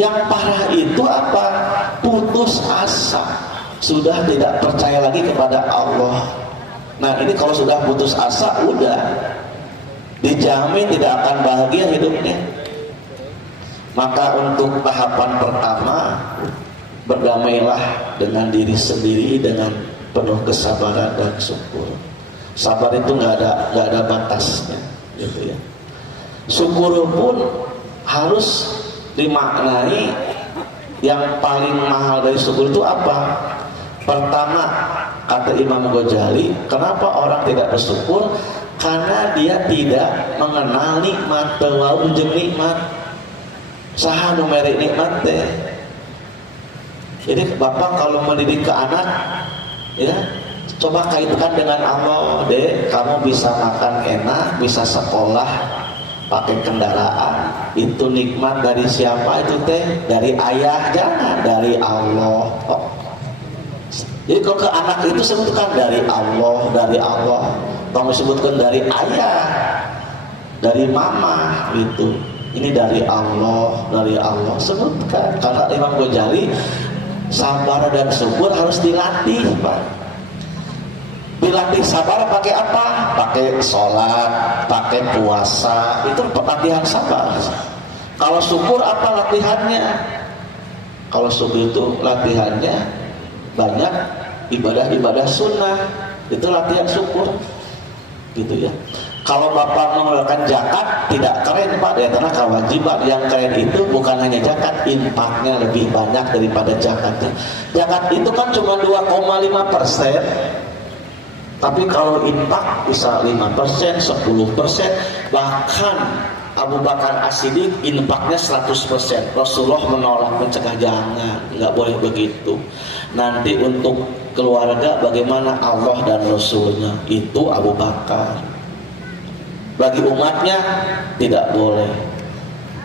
Yang parah itu apa? Putus asa. Sudah tidak percaya lagi kepada Allah. Nah ini kalau sudah putus asa, udah dijamin tidak akan bahagia hidupnya. Maka untuk tahapan pertama, berdamailah dengan diri sendiri dengan penuh kesabaran dan syukur. Sabar itu nggak ada batasnya, gitu ya. Syukur pun harus dimaknai. Yang paling mahal dari syukur itu apa? Pertama, kata Imam Ghazali, kenapa orang tidak bersyukur? Karena dia tidak mengenal nikmat, tewau jeung nikmat. Saha nu mere nikmat teh. Jadi bapak kalau mendidik ke anak, ya coba kaitkan dengan Allah, dek, kamu bisa makan enak, bisa sekolah, pakai kendaraan, itu nikmat dari siapa itu teh? Dari ayah, jangan dari Allah. Oh. Jadi kalau ke anak itu sebutkan dari Allah, dari Allah. Kamu sebutkan dari ayah, dari mama, gitu. Ini dari Allah, dari Allah. Sebutkan. Karena Imam Ghazali, sabar dan syukur harus dilatih, Pak. Dilatih sabar pakai apa? Pakai sholat, pakai puasa. Itu latihan sabar. Kalau syukur apa latihannya? Kalau syukur itu latihannya banyak ibadah-ibadah sunnah. Itu latihan syukur, gitu ya. Kalau bapak mengeluarkan zakat tidak keren Pak, ya karena kewajiban. Yang keren itu bukan hanya zakat, infaknya lebih banyak daripada zakatnya. Zakat itu kan cuma 2,5%. Tapi kalau infak bisa 5%, 10%, bahkan Abu Bakar As-Siddiq infaknya 100%. Rasulullah menolak, mencegah, jangan, nggak boleh begitu. Nanti untuk keluarga bagaimana Allah dan Rasulnya, itu Abu Bakar. Bagi umatnya tidak boleh.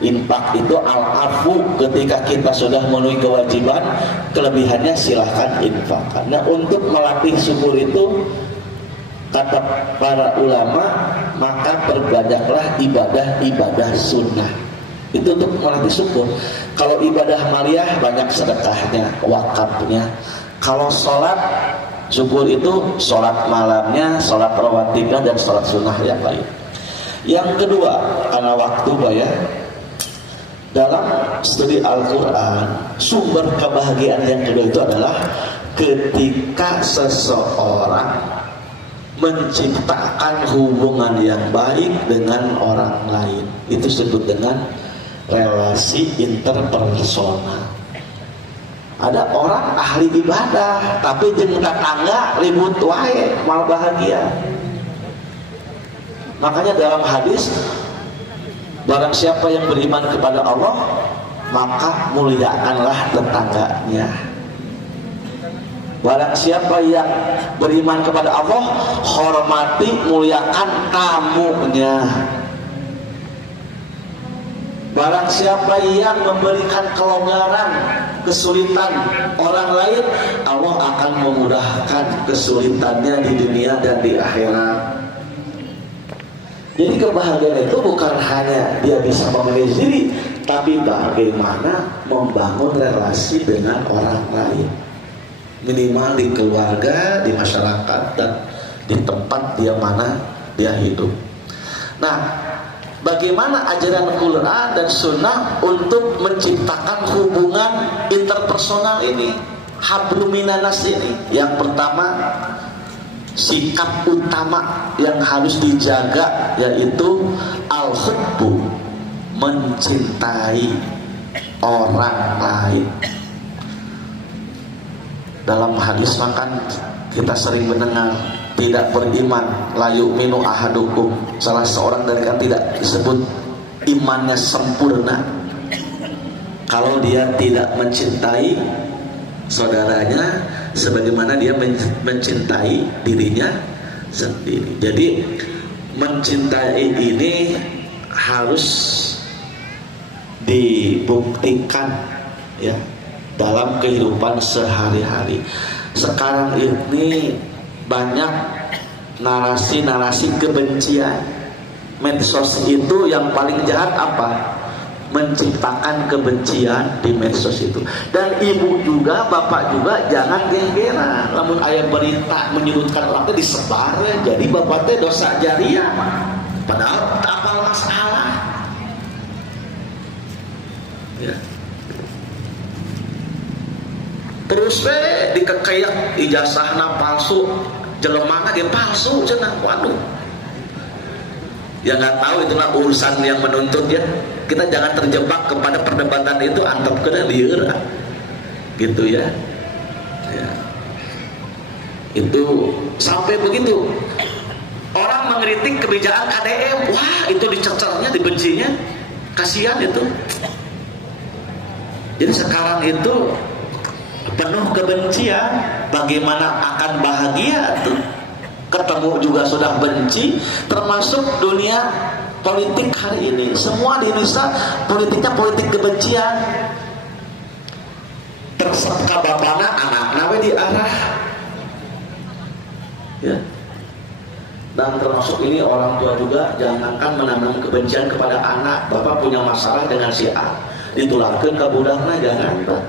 Infak itu al-afu, ketika kita sudah memenuhi kewajiban, kelebihannya silahkan infak. Nah untuk melatih syukur itu, kata para ulama, maka perbanyaklah ibadah-ibadah sunnah. Itu untuk melatih syukur. Kalau ibadah maliyah banyak sedekahnya, wakafnya. Kalau sholat syukur itu sholat malamnya, sholat rawatibnya, dan sholat sunnah yang lain. Yang kedua, karena waktu ya, dalam studi Al-Quran, sumber kebahagiaan yang kedua itu adalah ketika seseorang menciptakan hubungan yang baik dengan orang lain. Itu disebut dengan relasi interpersonal. Ada orang ahli ibadah, tapi jeung tetangga ribut wae, mal bahagia. Makanya dalam hadis, barang siapa yang beriman kepada Allah, maka muliakanlah tetangganya. Barang siapa yang beriman kepada Allah, hormati, muliakan tamunya. Barang siapa yang memberikan kelonggaran, kesulitan orang lain, Allah akan memudahkan kesulitannya di dunia dan di akhirat. Jadi kebahagiaan itu bukan hanya dia bisa memanage diri, tapi bagaimana membangun relasi dengan orang lain. Minimal di keluarga, di masyarakat, dan di tempat dia mana dia hidup. Nah, bagaimana ajaran Quran dan Sunnah untuk menciptakan hubungan interpersonal ini, hablum minanas ini? Yang pertama, sikap utama yang harus dijaga yaitu al-hubbu, mencintai orang lain. Dalam hadis makan kita sering mendengar, tidak beriman la yu'minu ahadukum, salah seorang dari kalian tidak disebut imannya sempurna kalau dia tidak mencintai saudaranya sebagaimana dia mencintai dirinya sendiri. Jadi mencintai ini harus dibuktikan ya dalam kehidupan sehari-hari. Sekarang ini banyak narasi-narasi kebencian. Medsos itu yang paling jahat apa? Menciptakan kebencian di medsos itu. Dan ibu juga, bapak juga jangan genggeran. Namun ayat berita menyudutkan orang itu disebar ya. Jadi bapak teh dosa jariah. Padahal tak apa masalah. Ya. Terus dikekeyak ijazahna palsu, jelemana dia palsu cenah. Waduh. Ya nggak tahu itulah urusan yang menuntut ya. Kita jangan terjebak kepada perdebatan itu, antep kena lieur gitu ya. Ya. Itu sampai begitu. Orang mengkritik kebijakan KDM, wah itu dicercernya, dibencinya, kasihan itu. Jadi sekarang itu penuh kebencian. Bagaimana akan bahagia tuh? Ketemu juga sudah benci. Termasuk dunia politik hari ini, semua di Indonesia politiknya politik kebencian. Tersangka bapana anak-anak diarah ya. Dan termasuk ini orang tua juga jangankan menanam kebencian kepada anak. Bapak punya masalah dengan si A, ditularkan ke budaknya, jangan Pak.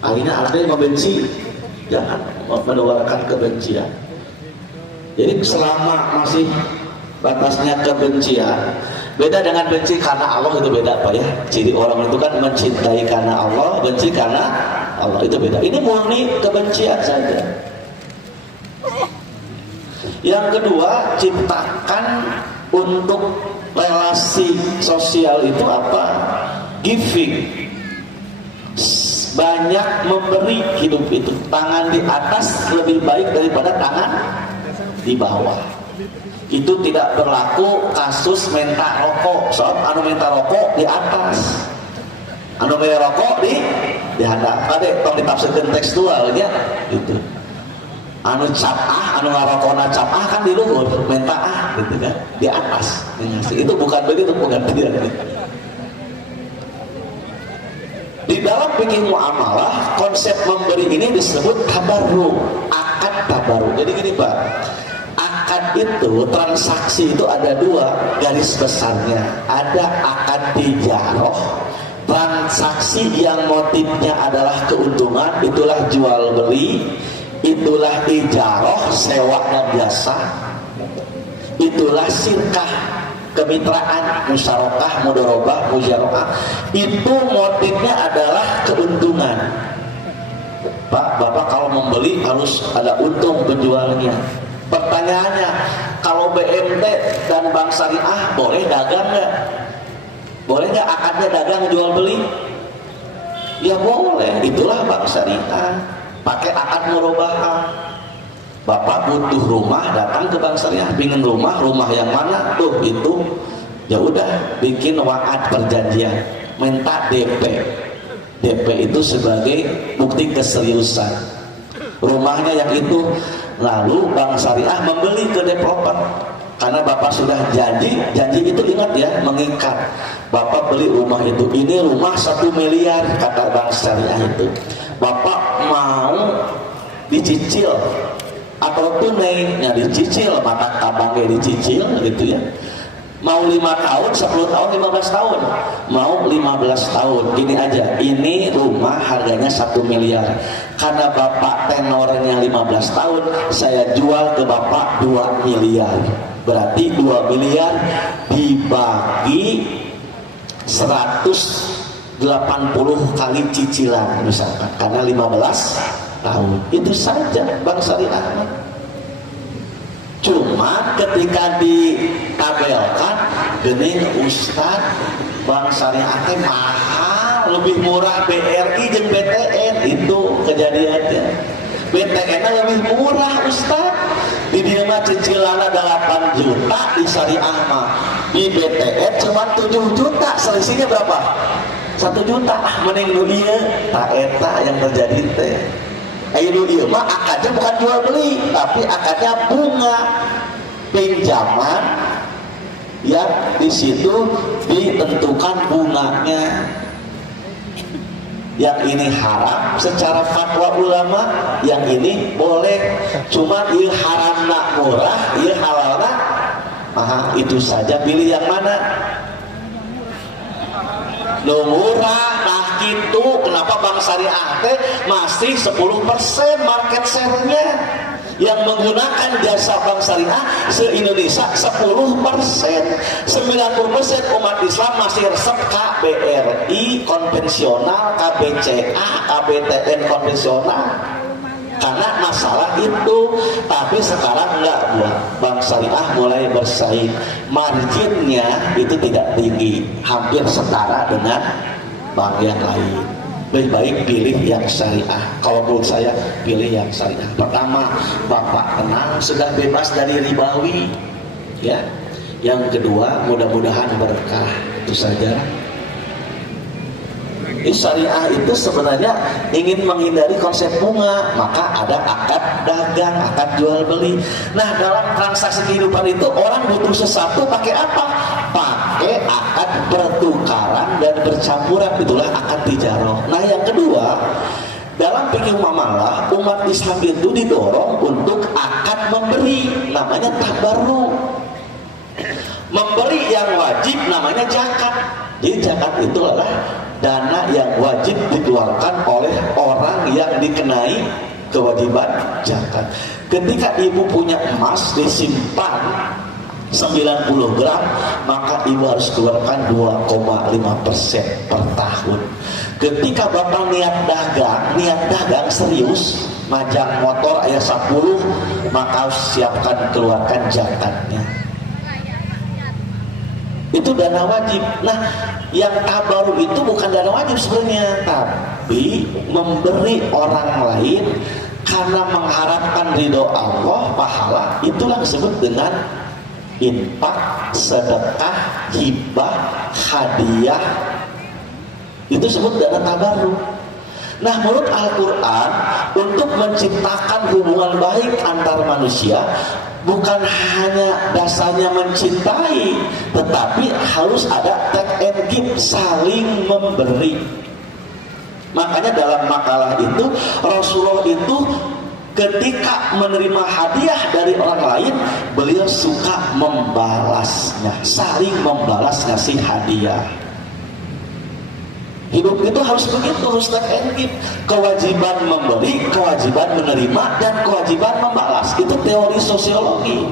Akhirnya ada yang membenci, jangan menularkan kebencian. Jadi selama masih batasnya kebencian, beda dengan benci karena Allah, itu beda Pak ya. Jadi orang itu kan mencintai karena Allah, benci karena Allah, itu beda. Ini murni kebencian saja. Yang kedua, ciptakan untuk relasi sosial itu apa? Giving. Banyak memberi hidup itu. Tangan di atas lebih baik daripada tangan di bawah. Itu tidak berlaku kasus minta rokok. Soal anu minta rokok di atas, anu minta rokok di hadap. Kade tong ditafsirkeun tekstual ya gitu. Anu capah, anu ngarokona capah kan di luhur, minta gitu kan di atas. Itu bukan begitu, bukan tidak. Di dalam fikih muamalah, konsep memberi ini disebut tabarruk, akad tabarruk. Jadi gini Pak, akad itu, transaksi itu ada dua garis besarnya. Ada akad tijaroh, transaksi yang motifnya adalah keuntungan, itulah jual beli. Itulah ijaroh, sewa dan jasa. Itulah sirkah, kemitraan, musyarakah, mudharabah, mujarabah. Itu motifnya adalah keuntungan. Pak, Bapak kalau membeli harus ada untung penjualnya. Pertanyaannya, kalau BMT dan Bank Syariah boleh dagang nggak? Boleh nggak akadnya dagang jual beli? Ya boleh. Itulah Bank Syariah. Pakai akad murabahah. Bapak butuh rumah, datang ke Bank Syariah, pingin rumah yang mana? Tuh itu. Ya udah, bikin wa'ad perjanjian, minta DP. DP itu sebagai bukti keseriusan. rumahnya yang itu. Lalu Bank Syariah membeli ke developer karena Bapak sudah janji itu ingat ya, mengikat. Bapak beli rumah itu, ini rumah 1 miliar kata Bank Syariah itu. Bapak mau dicicil atau tunai, ya dicicil, mata tabangnya dicicil gitu ya. Mau 5 tahun, 10 tahun, 15 tahun. Mau 15 tahun. Gini aja, ini rumah harganya 1 miliar. Karena Bapak tenornya 15 tahun, saya jual ke Bapak 2 miliar. Berarti 2 miliar dibagi 180 kali cicilan misalkan. Karena 15 tahun. Itu saja Bank Syariah. Cuma ketika ditabelkan, gening Ustad Bank Syariah mahal, lebih murah BRI dan BTN. Itu kejadiannya. BTN lebih murah Ustad. Di dia mah cicilannya 8 juta, di Syariah mah di BTN cuma 7 juta. Selisihnya berapa? 1 juta. Mending nu ieu, tak eta yang terjadi teh. Ayo iya mah akadnya bukan jual beli, tapi akadnya bunga pinjaman yang di situ ditentukan bunganya. Yang ini haram secara fatwa ulama, yang ini boleh. Cuma ieu haramna murah, ieu halalna mahal. Itu saja, pilih yang mana. Lo murah, nah gitu. Kenapa Bank Syariah teh masih 10% market share-nya? Yang menggunakan jasa Bank Syariah se-Indonesia 10%. 90% umat Islam masih resep KBRI konvensional, KBCA, KBTN konvensional. Karena masalah itu. Tapi sekarang enggak, Bank Syariah mulai bersaing. Marginnya itu tidak tinggi, hampir setara dengan bank yang lain. Lebih baik pilih yang syariah. Kalau menurut saya pilih yang syariah. Pertama, Bapak tenang, sudah bebas dari ribawi ya. Yang kedua, mudah-mudahan berkah. Itu saja. Syariah itu sebenarnya ingin menghindari konsep bunga, maka ada akad dagang, akad jual beli. Nah, dalam transaksi kehidupan itu orang butuh sesuatu pakai apa? Pakai akad pertukaran dan bercampuran, itulah akad tijarah. Nah, yang kedua, dalam fikih muamalah umat Islam itu didorong untuk akad memberi, namanya tabarruk. Memberi yang wajib namanya zakat. Jadi zakat itu adalah dana yang wajib dikeluarkan oleh orang yang dikenai kewajiban zakat. Ketika ibu punya emas disimpan 90 gram, maka ibu harus keluarkan 2,5% per tahun. Ketika bapak niat dagang serius, majang motor ayah 10, maka harus siapkan keluarkan zakatnya. Itu dana wajib. Nah, yang tabarruk itu bukan dana wajib sebenarnya, tapi memberi orang lain karena mengharapkan ridho Allah, pahala. Itulah disebut dengan infak, sedekah, hibah, hadiah. Itu disebut dana tabarruk. Nah, menurut Al-Quran, untuk menciptakan hubungan baik antar manusia, bukan hanya dasarnya mencintai, tetapi harus ada take and give, saling memberi. Makanya dalam makalah itu, Rasulullah itu ketika menerima hadiah dari orang lain, beliau suka membalasnya, saling membalas ngasih hadiah. Hidup itu harus begitu, harus take and give. Kewajiban memberi, kewajiban menerima, dan kewajiban membalas. Itu teori sosiologi.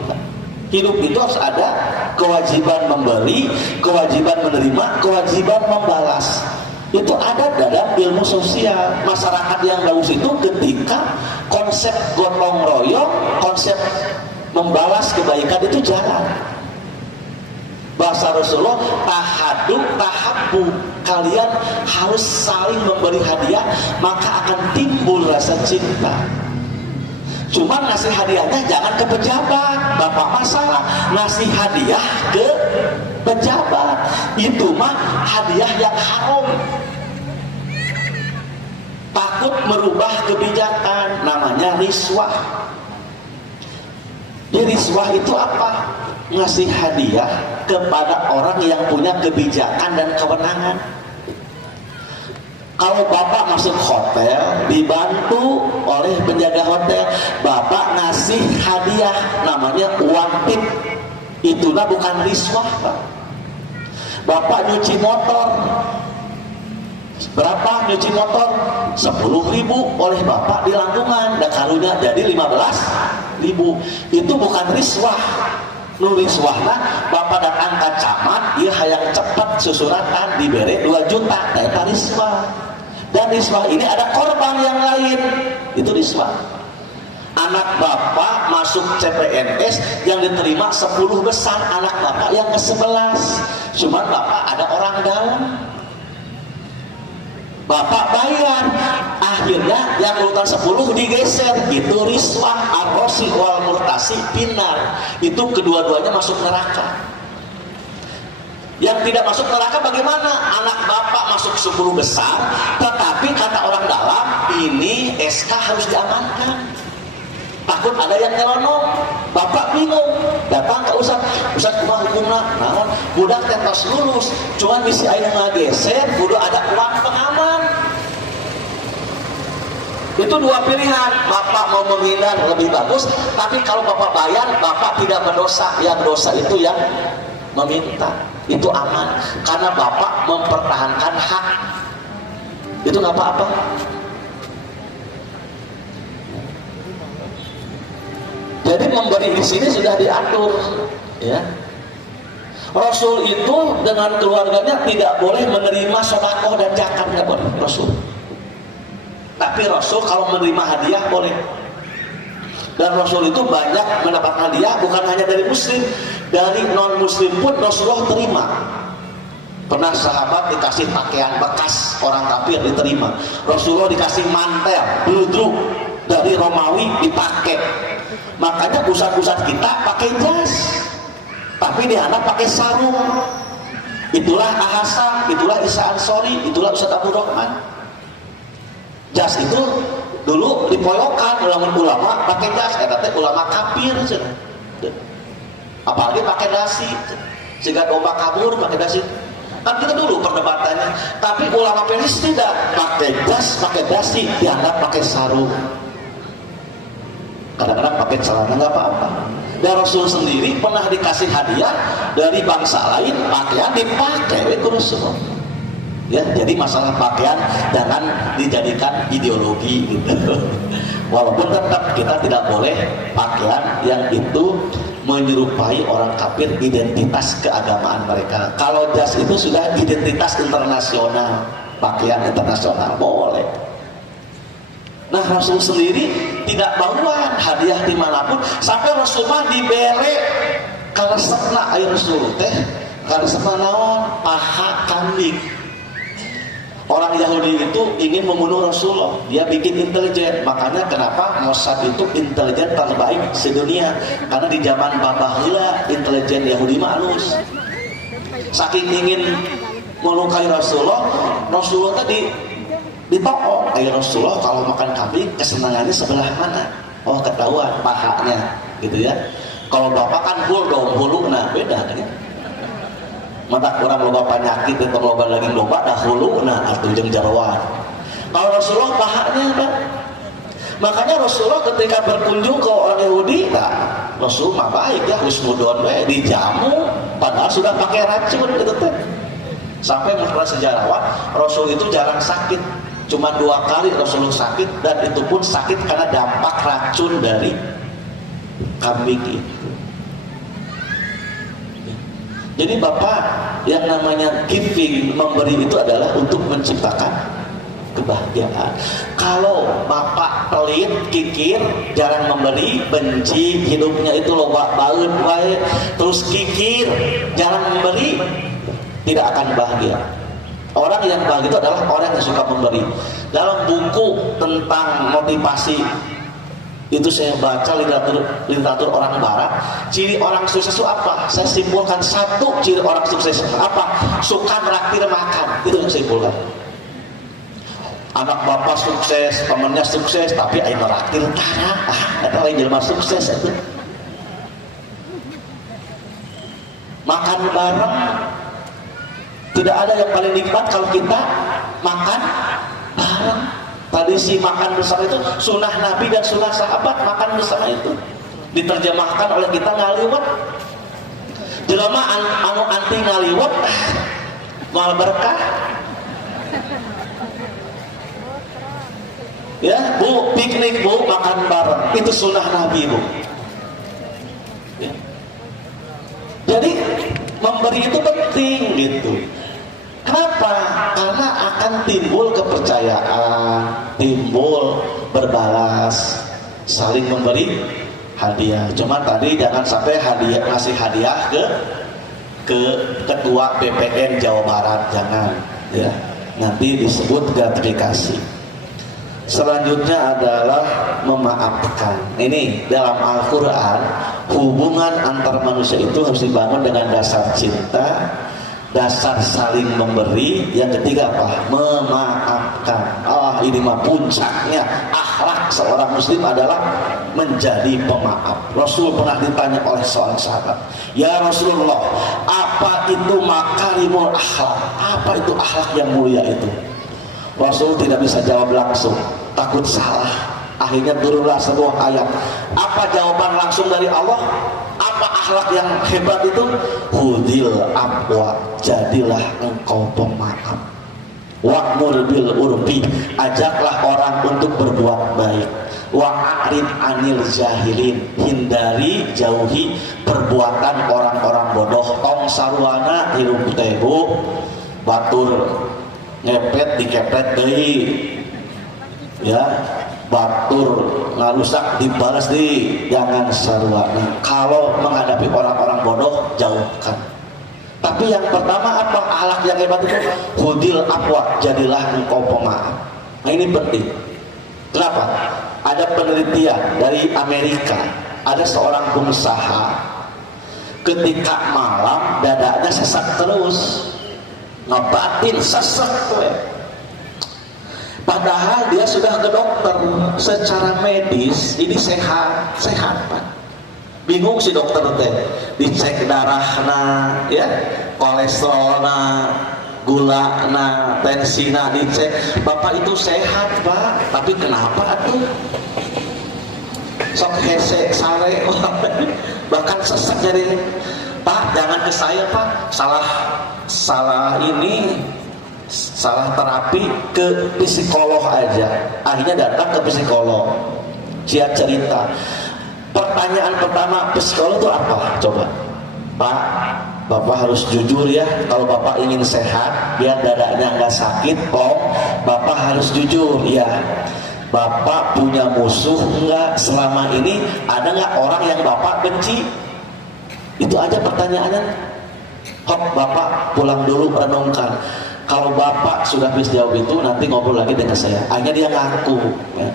Hidup itu harus ada kewajiban memberi, kewajiban menerima, kewajiban membalas. Itu ada dalam ilmu sosial. Masyarakat yang bagus itu ketika konsep gotong royong, konsep membalas kebaikan itu jalan. Bahasa Rasulullah, tahaduk tahabbu, kalian harus saling memberi hadiah, maka akan timbul rasa cinta. Cuma ngasih hadiahnya jangan ke pejabat, bapak masalah. Ngasih hadiah ke pejabat, itu mah hadiah yang haram. Takut merubah kebijakan, namanya namanya riswah. Di riswah itu apa? Ngasih hadiah kepada orang yang punya kebijakan dan kewenangan. Kalau bapak masuk hotel dibantu oleh penjaga hotel, bapak ngasih hadiah namanya uang tip. Itulah bukan riswah, Pak. Bapak nyuci motor, berapa nyuci motor? 10.000 oleh bapak di Langkungan, dan karunya jadi 15.000. Itu bukan riswah. Nu riswahna bapak datang ke camat, ieu hayang cepat susuratan dibere 2 juta, eta riswah. Dan riswah ini ada korban yang lain, itu riswah. Anak bapak masuk CPNS yang diterima 10 besar, anak bapak yang ke-11. Cuman bapak ada orang dalam, bapak bayar, akhirnya yang urutan 10 digeser. Itu riswah. Ar-rosi wal murtasi pinar. Itu kedua-duanya masuk neraka. Yang tidak masuk neraka bagaimana? Anak bapak masuk 10 besar, tetapi kata orang dalam, ini SK harus diamankan. Takut ada yang nyelonong. Bapak bingung, datang ke Ustaz, Ustaz kumaha hukumna? Naon? Budak tentos lulus, cuman misi aya ngageser, kudu ada uang pengaman. Itu 2 pilihan. Bapak mau menghindar lebih bagus, tapi kalau bapak bayar, bapak tidak berdosa. Yang dosa itu yang meminta. Itu aman, karena bapak mempertahankan hak. Itu nggak apa-apa. Jadi memberi di sini sudah diatur, ya. Rasul itu dengan keluarganya tidak boleh menerima sedekah dan zakat, nggak boleh Rasul. Tapi Rasul kalau menerima hadiah boleh. Dan Rasul itu banyak mendapat hadiah, bukan hanya dari Muslim, dari non Muslim pun Rasulullah terima. Pernah sahabat dikasih pakaian bekas orang kafir diterima. Rasulullah dikasih mantel bludruk dari Romawi dipakai. Makanya pusat-pusat kita pakai jas, tapi di anak pakai sarung. Itulah Ahasan, itulah Isa Ansori, itulah Ustaz Abdul Rahman. Jas itu dulu dipoyokan ulama pakai jas, katanya ulama kafir, apalagi pakai dasi, sehingga domba kabur pakai dasi. Kan kita dulu perdebatannya. Tapi ulama Penis tidak pakai jas, pakai dasi, dianggap pakai sarung. Kadang-kadang pakai celana nggak apa-apa. Dan Rasul sendiri pernah dikasih hadiah dari bangsa lain, pakaian dipakai oleh Rasul. Ya, jadi masalah pakaian jangan dijadikan ideologi gitu. Walaupun tetap kita tidak boleh pakaian yang itu menyerupai orang kafir identitas keagamaan mereka. Kalau jas itu sudah identitas internasional, pakaian internasional boleh. Nah, Rasul sendiri tidak bauan hadiah dimanapun, sampai Rasulullah dibere kalau setna ayo Rasul teh kalau setna naon paha kambing. Orang Yahudi itu ingin membunuh Rasulullah, dia bikin intelijen. Makanya kenapa Mossad itu intelijen terbaik sedunia, karena di zaman babaheula intelijen Yahudi malus. Saking ingin melukai Rasulullah, Rasulullah tadi di toko, Rasulullah kalau makan kambing kesenangannya sebelah mana? Oh, ketahuan pahanya, gitu ya. Kalau bapak kan hulu, nah beda kan ya. Mata orang loba penyakit atau loba daging loba dahulu, nah atau jeung jarawan. Kalau Rasulullah pahanya kan. Makanya Rasulullah ketika berkunjung ke orang Yahudi, nah, Rasul mah baik ya, husnudon we dijamu, padahal sudah pakai racun gitu teh. Sampai menurut sejarawan, Rasul itu jarang sakit. Cuma 2 kali Rasulullah sakit, dan itu pun sakit karena dampak racun dari kambing itu. Jadi bapak, yang namanya giving, memberi itu adalah untuk menciptakan kebahagiaan. Kalau bapak pelit, kikir, jarang memberi, benci, hidupnya itu loba baeut wae, terus kikir, jarang memberi, tidak akan bahagia. Orang yang bahagia itu adalah orang yang suka memberi. Dalam buku tentang motivasi itu saya baca literatur orang barat, ciri orang sukses itu apa? Saya simpulkan 1 ciri orang sukses apa? Suka traktir makan. Itu yang saya simpulkan. Anak bapak sukses, temennya sukses, tapi ayo neraktir tara, eta lain jelema sukses itu. Makan bareng, tidak ada yang paling nikmat kalau kita makan bareng. Tradisi makan bersama itu sunnah Nabi dan sunnah sahabat, makan bersama itu diterjemahkan oleh kita ngaliwat. Jelema anu anti ngaliwat mal berkah. Ya, Bu, piknik Bu, makan bareng, itu sunnah Nabi Bu. Ya. Jadi memberi itu penting gitu. Kenapa? Karena akan timbul kepercayaan, timbul berbalas, saling memberi hadiah. Cuma tadi jangan sampai hadiah ngasih hadiah ke ketua BPN Jawa Barat, jangan ya. Nanti disebut gratifikasi. Selanjutnya adalah memaafkan. Ini dalam Al-Quran, hubungan antar manusia itu harus dibangun dengan dasar cinta, dasar saling memberi. Yang ketiga apa? Memaafkan. Ini mah puncaknya akhlak seorang muslim adalah menjadi pemaaf. Rasul pernah ditanya oleh seorang sahabat, ya Rasulullah, apa itu makarimul akhlak? Apa itu akhlak yang mulia itu? Rasul tidak bisa jawab langsung, takut salah. Akhirnya turunlah sebuah ayat. Apa jawaban langsung dari Allah? Apa akhlak yang hebat itu? Hudil afwa, jadilah engkau pemaaf. Wa'mur bil urfi, ajaklah orang untuk berbuat baik. Wa'arid anil jahilin, hindari, jauhi perbuatan orang-orang bodoh. Tong sarwana hirup tebu, batur ngepet dikepet deui, ya, batur ngalusak dibalas deui, jangan sarwana. Kalau menghadapi orang-orang bodoh, jauhkan. Tapi yang pertama apa? Akhlak yang hebat itu hudil afwa, jadilah engkau pemaaf. Nah ini penting. Kenapa? Ada penelitian dari Amerika, ada seorang pengusaha ketika malam dadanya sesak terus, ngebatin sesek tuh. Padahal dia sudah ke dokter, secara medis ini sehat Pak. Bingung si dokter teh, dicek darahna, ya, kolesterolna, gulana, tensina dicek. Bapak itu sehat Pak, tapi kenapa tuh? Sok hese sare, bahkan sesek jadi. Pak, jangan ke saya Pak, salah ini, salah terapi, ke psikolog aja. Akhirnya datang ke psikolog, dia cerita. Pertanyaan pertama psikolog itu apa? Coba, Pak, Bapak harus jujur ya. Kalau Bapak ingin sehat, biar dadanya nggak sakit, Bapak harus jujur ya. Bapak punya musuh nggak selama ini? Ada nggak orang yang Bapak benci? Itu aja pertanyaannya. Bapak pulang dulu renungkan. Kalau Bapak sudah bisa jawab itu, nanti ngobrol lagi dengan saya. Akhirnya dia ngaku, ya.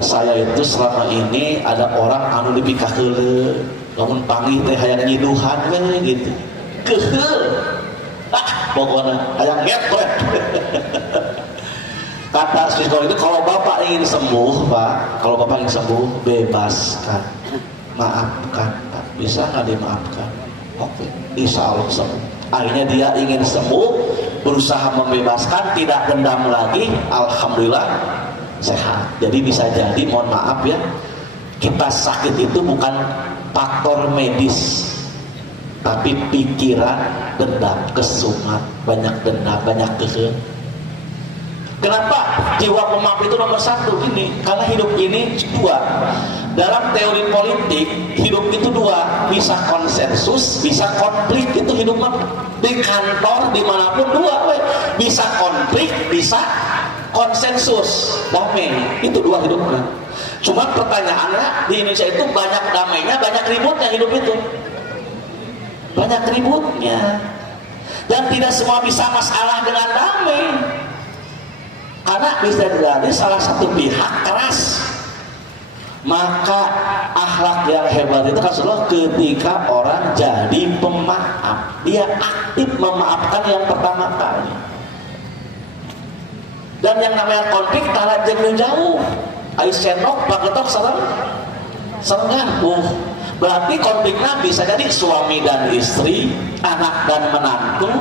Saya itu selama ini ada orang anu dipikah heuleuh, lamun panggih teh hayang nyiduhan we gitu. Keheul. Pokoknya hayang ngepret. Kata psikolog itu, kalau Bapak ingin sembuh, Pak, kalau Bapak ingin sembuh, bebaskan. Maafkan, Pak. Bisa nggak dimaafkan? Oke, insya Allah sembuh. Akhirnya dia ingin sembuh, berusaha membebaskan, tidak dendam lagi. Alhamdulillah sehat. Jadi bisa jadi, mohon maaf ya, kita sakit itu bukan faktor medis, tapi pikiran, dendam, kesumat, banyak dendam, banyak keheul. Kenapa jiwa pemaaf itu nomor satu? Ini karena hidup ini dua. Dalam teori politik, hidup itu dua, bisa konsensus, bisa konflik. Itu hidup di kantor dimanapun dua, bisa konflik, bisa konsensus, damai. Itu dua hidupnya. Cuma pertanyaannya, di Indonesia itu banyak damainya, banyak ributnya hidup itu. Banyak ributnya. Dan tidak semua bisa masalah dengan damai. Karena bisa jadi salah satu pihak keras. Maka akhlak yang hebat itu kan selalu ketika orang jadi pemaaf, dia aktif memaafkan yang pertama kali. Dan yang namanya konflik tara jeung jauh. Ais senok pagetok sareng berarti konfliknya bisa jadi suami dan istri, anak dan menantu,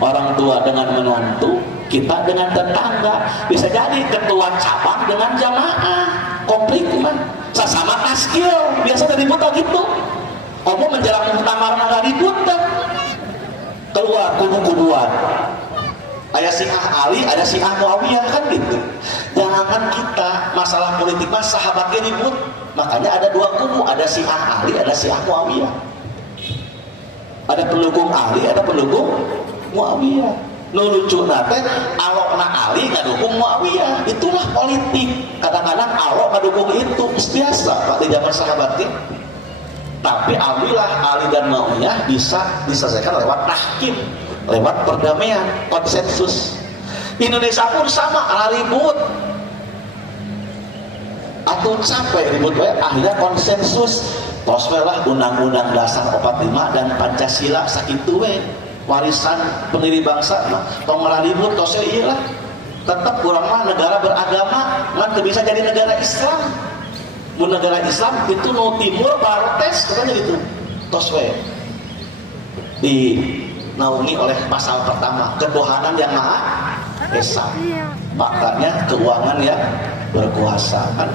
orang tua dengan menantu, kita dengan tetangga, bisa jadi ketua cabang dengan jamaah. Konflik man sesama taskil biasa ribut gitu. Omong menjelang muktamar ribut keluar kubu-kubuan. Ada Syiah Ali, ada Syiah Muawiyah kan gitu. Jangankan kita masalah politik mas sahabatnya ribut, makanya ada dua kubu, ada Syiah Ali, ada Syiah Muawiyah. Ada pendukung Ali, ada pendukung Muawiyah. Nu lucu nate, alokna Ali ngadukung Muawiyah. Itulah politik. Kadang-kadang alok ngadukung itu biasa Pak di zaman sahabatnya. Tapi alhamdulillah Ali dan Muawiyah bisa diselesaikan lewat tahkim, lewat perdamaian, konsensus. Indonesia pun sama, ribut atau capek ribut, akhirnya konsensus. Tos lah undang-undang dasar 45 dan Pancasila sakitu warisan pendiri bangsa. Tong ribut tos iyalah. Tetap kurang mah negara beragama, ngan bisa jadi negara Islam. Mun negara Islam itu no timur protes katanya gitu. Tos dinaungi oleh pasal pertama, ketuhanan yang Maha Esa. Makanya keuangan yang berkuasa kan.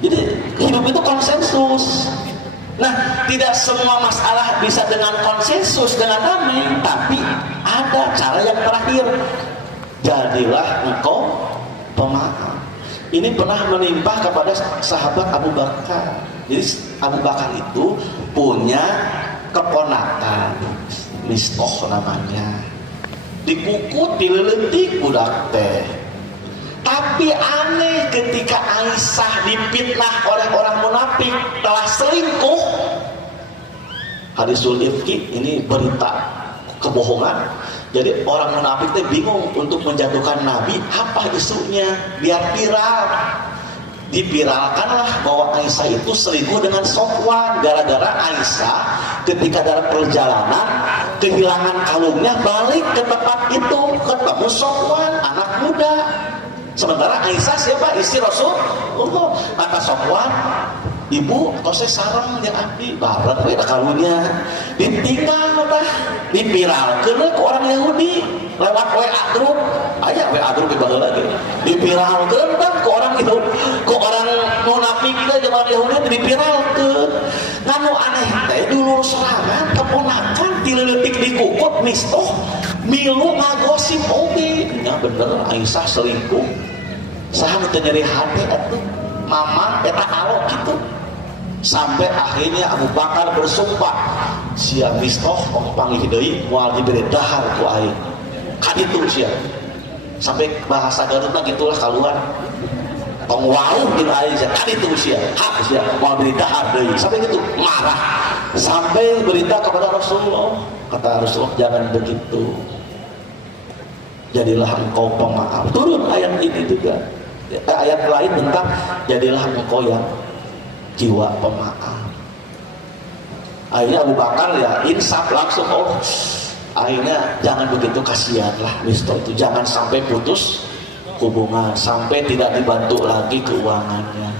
Jadi hidup itu konsensus. Nah, tidak semua masalah bisa dengan konsensus, dengan damai, tapi ada cara yang terakhir. Jadilah engkau pemaaf. Ini pernah menimpa kepada sahabat Abu Bakar. Jadi Abu Bakar itu punya keponakan, Mistoh namanya. Dikukut, dileletik budak teh. Tapi aneh ketika Aisyah dipitnah oleh orang munafik telah selingkuh. Hadisul ifki ini berita kebohongan. Jadi orang munafik itu bingung untuk menjatuhkan Nabi, apa isunya biar viral. Dipiralkanlah bahwa Aisyah itu selingkuh dengan Sofwan gara-gara Aisyah ketika dalam perjalanan kehilangan kalungnya, balik ke tempat itu ketemu Sofwan anak muda. Sementara Aisyah siapa? Istri Rasulullah. Kata Sofwan, ibu tose sarang yang abdi bareng we kalungnya ditinggal tah dipiralkeun ke orang Yahudi lewat WA grup. Aya WA grup di baheula lagi dipiralkeun tah ke orang itu, ke orang munafik teh jeung orang Yahudi dipiralkeun. Nganu aneh teh dulu serangan keponakan tileutik dikukut Mistoh milu ngagosip oge. Nya bener Aisyah selingkuh. Saha nu teu nyeri hati atuh mama eta alok gitu. Sampai akhirnya Abu Bakar bersumpah, sia Mistoh panggil deui moal diberi dahar ku aing. Kaditu sia. Sampai bahasa Garutna gitulah kaluar. Tong wau jeung aing sia kaditu sia. Hak sia moal diberi dahar deui. Sampai gitu marah. Sampai berita kepada Rasulullah. Kata Rasulullah, jangan begitu. Jadilah engkau pemaaf. Turun ayat ini juga. Ayat lain tentang jadilah engkau yang jiwa pemaaf. Akhirnya Abu Bakar ya insaf langsung, akhirnya jangan begitu, kasihanlah Mistoh itu, jangan sampai putus hubungan, sampai tidak dibantu lagi keuangannya.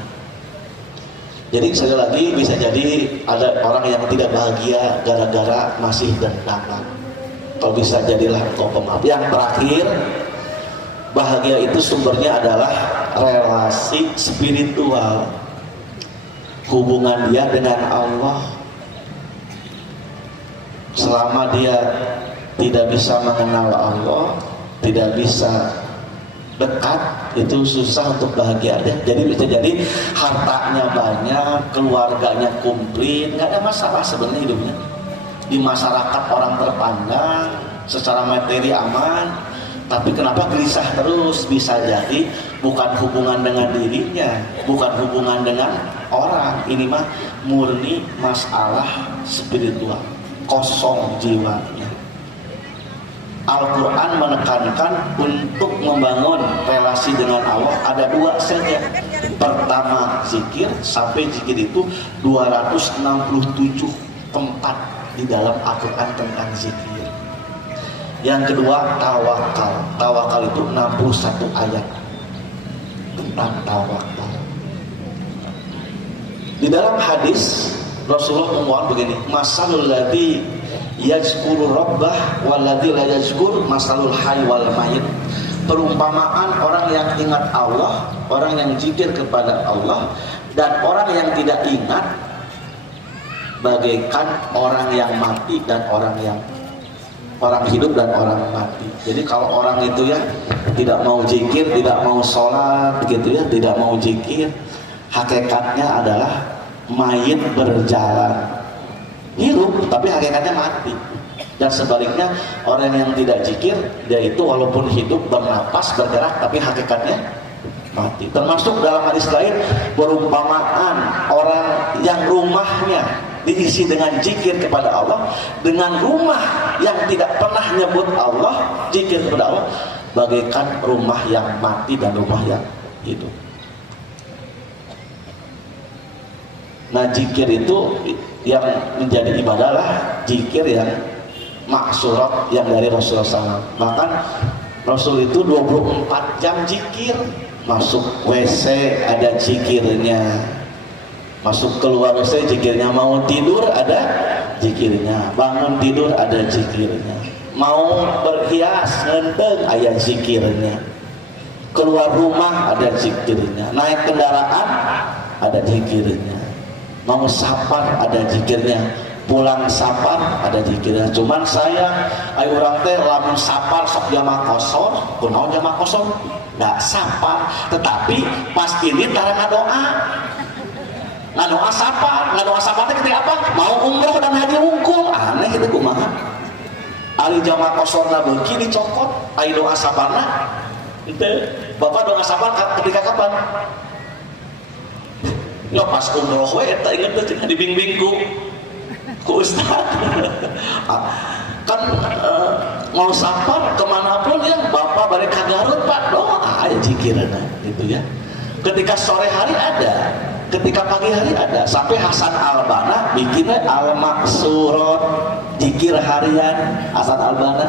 Jadi sekali lagi bisa jadi ada orang yang tidak bahagia gara-gara masih dendaman. Kalau bisa jadilah engkau pemaaf. Yang terakhir, bahagia itu sumbernya adalah relasi spiritual, hubungan dia dengan Allah. Selama dia tidak bisa mengenal Allah, tidak bisa dekat, itu susah untuk bahagia deh. Jadi bisa jadi hartanya banyak, keluarganya komplit, nggak ada masalah sebenarnya hidupnya. Di masyarakat orang terpandang, secara materi aman, tapi kenapa gelisah terus? Bisa jadi bukan hubungan dengan dirinya, bukan hubungan dengan orang. Ini mah murni masalah spiritual, kosong jiwanya. Al-Quran menekankan untuk membangun relasi dengan Allah ada dua saja. Pertama zikir, sampai zikir itu 267 tempat di dalam Al-Quran tentang zikir. Yang kedua tawakal. Tawakal itu 61 ayat tentang tawakal. Di dalam hadis Rasulullah mengatakan begini, masalul ladzi yazkuru rabbah wal ladzi la yazkur masalul hayy wal mayyit. Perumpamaan orang yang ingat Allah, orang yang zikir kepada Allah, dan orang yang tidak ingat bagaikan orang yang mati dan orang hidup dan orang mati. Jadi kalau orang itu ya tidak mau zikir, tidak mau sholat gitu ya, tidak mau zikir, hakikatnya adalah mayit berjalan, hidup tapi hakikatnya mati. Dan sebaliknya orang yang tidak zikir, dia itu walaupun hidup, bernapas, bergerak, tapi hakikatnya mati. Termasuk dalam hadis lain perumpamaan orang yang rumahnya diisi dengan zikir kepada Allah, dengan rumah yang tidak pernah nyebut Allah, zikir kepada Allah, bagaikan rumah yang mati dan rumah yang hidup. Nah, zikir itu yang menjadi ibadah lah zikir yang maksurat yang dari Rasulullah SAW. Bahkan Rasul itu 24 jam zikir. Masuk WC ada zikirnya, masuk keluar WC zikirnya, mau tidur ada zikirnya, bangun tidur ada zikirnya, mau berhias ngenteng ada zikirnya, keluar rumah ada zikirnya, naik kendaraan ada zikirnya, mau sapar ada zikirnya, pulang sapar ada zikirnya. Cuman saya ayo orang teh lamun sapar sok jamaah kosong, kunaon jamaah kosong nggak sapar, tetapi pas ini tara ngadoa sapar teh ketika apa? Mau umroh dan haji wungkul, aneh itu kumaha. Ali jamaah kosorna beuki dicokot, ayo doa saparna itu bapak doa sapar ketika kapan? Ya pas umroh we eta inget teh dibimbing ku ustaz. Kan mau sapar kemanapun ya bapak balik ke Garut pak doa aja zikirna gitu ya. Ketika sore hari ada, ketika pagi hari ada, sampai Hasan Al-Banna bikinnya al-maksurat zikir harian. Hasan Al-Banna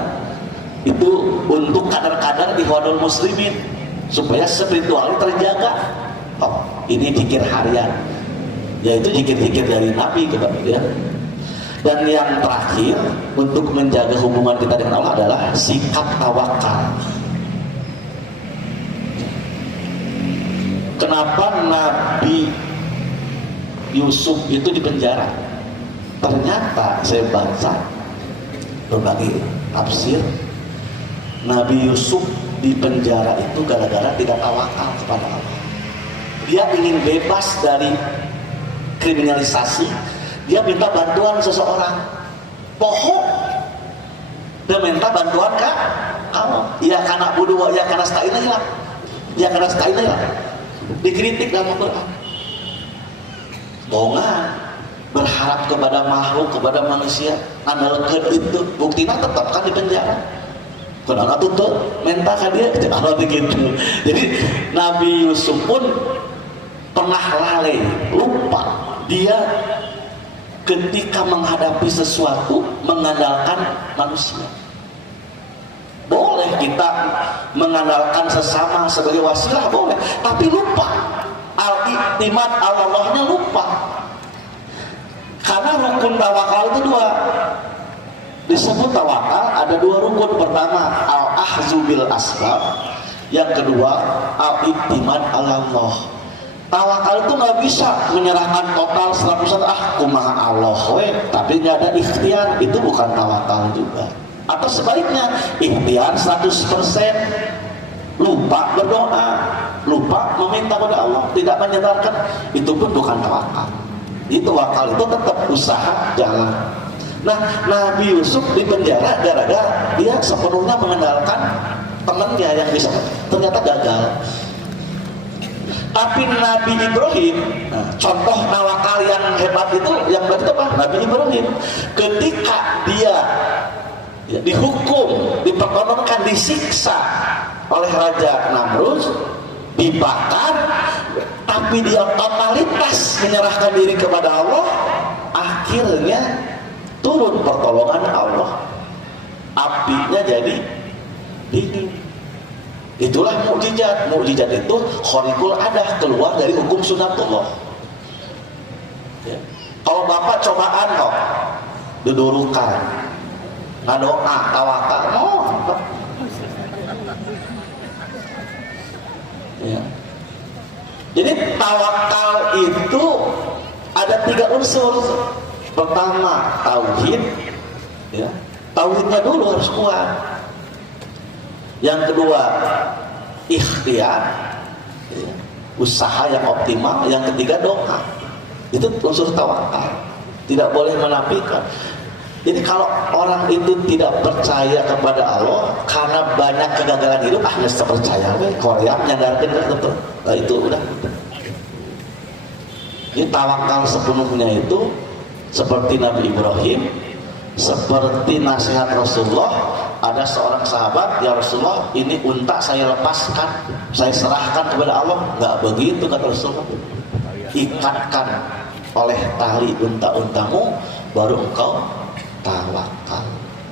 itu untuk kadar-kadar Ikhwanul Muslimin supaya spiritualnya terjaga. Oh, ini zikir harian, yaitu zikir-zikir dari Nabi kepada dia. Dan yang terakhir untuk menjaga hubungan kita dengan Allah adalah sikap tawakal. Kenapa Nabi Yusuf itu dipenjara? Ternyata saya baca berbagai tafsir, Nabi Yusuf dipenjara itu gara-gara tidak tawakal kepada Allah. Dia ingin bebas dari kriminalisasi. Dia minta bantuan seseorang, pohon dia minta bantuan kak Allah. Ya karena budu, ya karena stailah, ya karena stailah dikritik dalam Al-Quran. Bongan berharap kepada makhluk, kepada manusia, andalkeun itu buktinya tetap kan di penjara. Kenapa tuh minta kan dia kalau begitu. Jadi Nabi Yusuf pun pernah lalai, lupa dia ketika menghadapi sesuatu mengandalkan manusia. Boleh kita mengandalkan sesama sebagai wasilah, boleh, tapi lupa al-i'timad Allahnya, lupa. Karena rukun tawakal itu dua. Disebut tawakal ada dua rukun. Pertama al-ahzu bil asbab, yang kedua al-i'timad Allah. Tawakal itu nggak bisa menyerahkan total 100% kumaha Allah we, tapi nggak ada ikhtiar, itu bukan tawakal juga. Atau sebaliknya ikhtiar 100%, lupa berdoa, lupa meminta kepada Allah, tidak menyendarkan, itu pun bukan tawakal. Itu tawakal itu tetap usaha jalan. Nah, Nabi Yusuf di penjara gara-gara dia sepenuhnya mengandalkan temannya yang bisa, ternyata gagal. Tapi Nabi Ibrahim, contoh tawakal yang hebat itu, yang berarti apa? Nabi Ibrahim, ketika dia dihukum, dipertontonkan, disiksa oleh Raja Namrud, dibakar, tapi dia totalitas menyerahkan diri kepada Allah, akhirnya turun pertolongan Allah. apinya jadi dingin. Itulah mukjizat. Mukjizat itu khariqul adah, keluar dari hukum sunatullah. Ya. Kalau bapak cobaan kok didurukan, ngadoa, tawakal, ya. Jadi tawakal itu ada 3 unsur. Pertama tauhid, ya. Tauhidnya dulu harus kuat. Yang kedua ikhtiar, ya. Usaha yang optimal. Yang ketiga doa. Itu unsur tawakal. Tidak boleh menafikan. Jadi kalau orang itu tidak percaya kepada Allah karena banyak kegagalan hidup, nggak percaya, Korea menyandarkan betul. Nah, itu udah. Jadi tawakal sepenuhnya itu seperti Nabi Ibrahim, seperti nasihat Rasulullah. Ada seorang sahabat, ya Rasulullah, ini unta saya lepaskan, saya serahkan kepada Allah. Nggak begitu kata Rasulullah. Ikatkan oleh tali unta-untamu, baru engkau tawakal.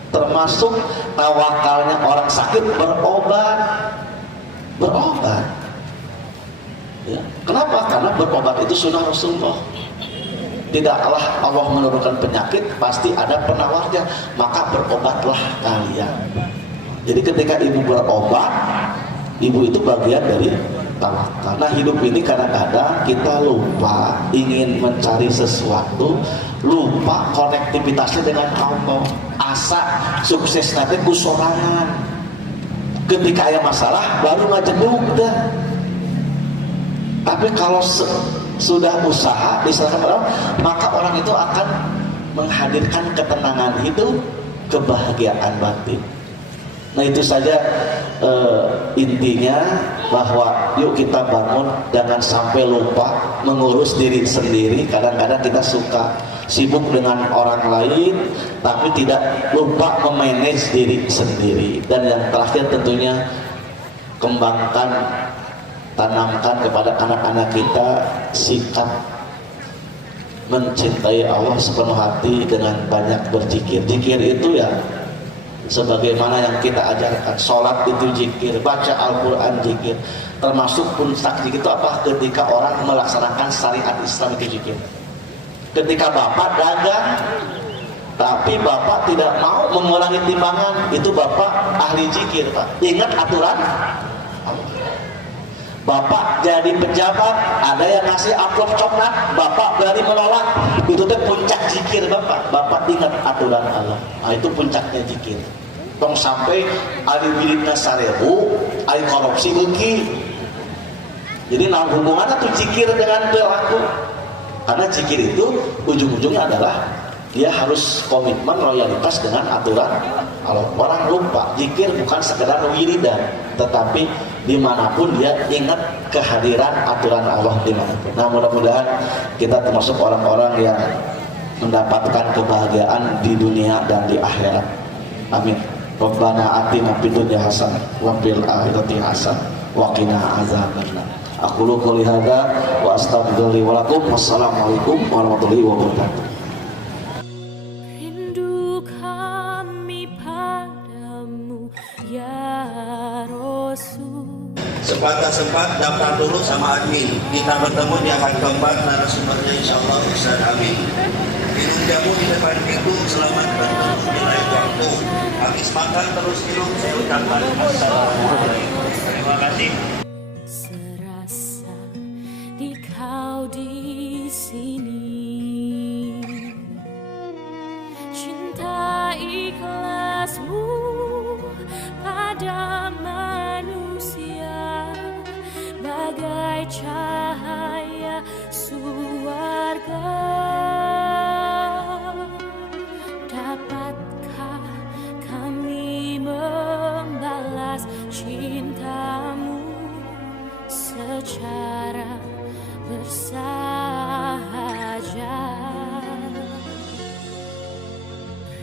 Termasuk tawakalnya orang sakit berobat. Ya. Kenapa? Karena berobat itu sunnah Rasulullah. Tidaklah Allah menurunkan penyakit, pasti ada penawarnya. Maka berobatlah kalian. Jadi ketika ibu berobat, ibu itu bagian dari tawakal. Nah, hidup ini kadang-kadang kita lupa ingin mencari sesuatu, lupa konektivitasnya dengan Allah. Asa sukses nanti kusorangan. Ketika ada masalah baru ngajeduk dah. Tapi kalau sudah usaha diserahkan orang, maka orang itu akan menghadirkan ketenangan hidup, kebahagiaan batin. Nah, itu saja intinya, bahwa yuk kita bangun, jangan sampai lupa mengurus diri sendiri. Kadang-kadang kita suka sibuk dengan orang lain, tapi tidak lupa memanage diri sendiri. Dan yang terakhir tentunya kembangkan, tanamkan kepada anak-anak kita sikap mencintai Allah sepenuh hati dengan banyak berzikir. Zikir itu ya sebagaimana yang kita ajarkan. Sholat itu zikir, baca Al-Quran zikir. Termasuk puncak zikir itu apa? Ketika orang melaksanakan syariat Islam itu zikir. Ketika bapak dagang, tapi bapak tidak mau mengurangi timbangan, itu bapak ahli zikir, Pak. Ingat aturan. Bapak jadi pejabat, ada yang ngasih amplop coklat, bapak berani menolak, itu tuh puncak zikir bapak. Bapak ingat aturan Allah. Nah, itu puncaknya zikir. Tong sampai ali bilitna sarebu, ali korupsi beuki. Jadi nah hubungannya tuh zikir dengan perilaku. Karena zikir itu ujung-ujungnya adalah dia harus komitmen loyalitas dengan aturan Allah. Orang lupa zikir bukan sekedar wiridan, tetapi dimanapun dia ingat kehadiran aturan Allah dimanapun. Nah, mudah-mudahan kita termasuk orang-orang yang mendapatkan kebahagiaan di dunia dan di akhirat. Amin. Rabbana atina fid dunya hasanah wa fil akhirati hasanah wa qina azabannar. Aqulu qouli hadza wa astaghfirullahi wa lakum. Wassalamualaikum warahmatullahi wabarakatuh. Rindu kami padamu ya Rasul. Sempat daftar dulu sama admin. Kita bertemu di akan keempat narasumbernya insyaallah Ustaz Amin. Minum jamu di depan pintu, selamat bertemu di lain waktu. Habis makan terus minum, saya ucapkan assalamualaikum. Terima kasih. Serasa di kau di sini, cinta ikhlasmu pada manusia bagai cahaya suarga. Dapatkah kami membalas cintamu secara bersahaja?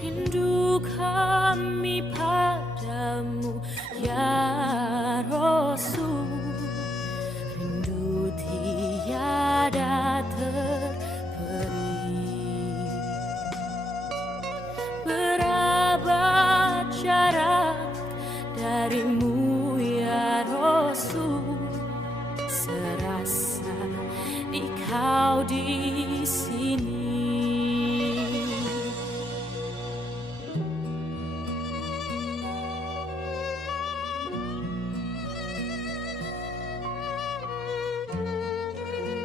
Rindu kami padamu ya Rasul, rindu tiada terperi. Berabad Padamu ya Rasul, serasa di kau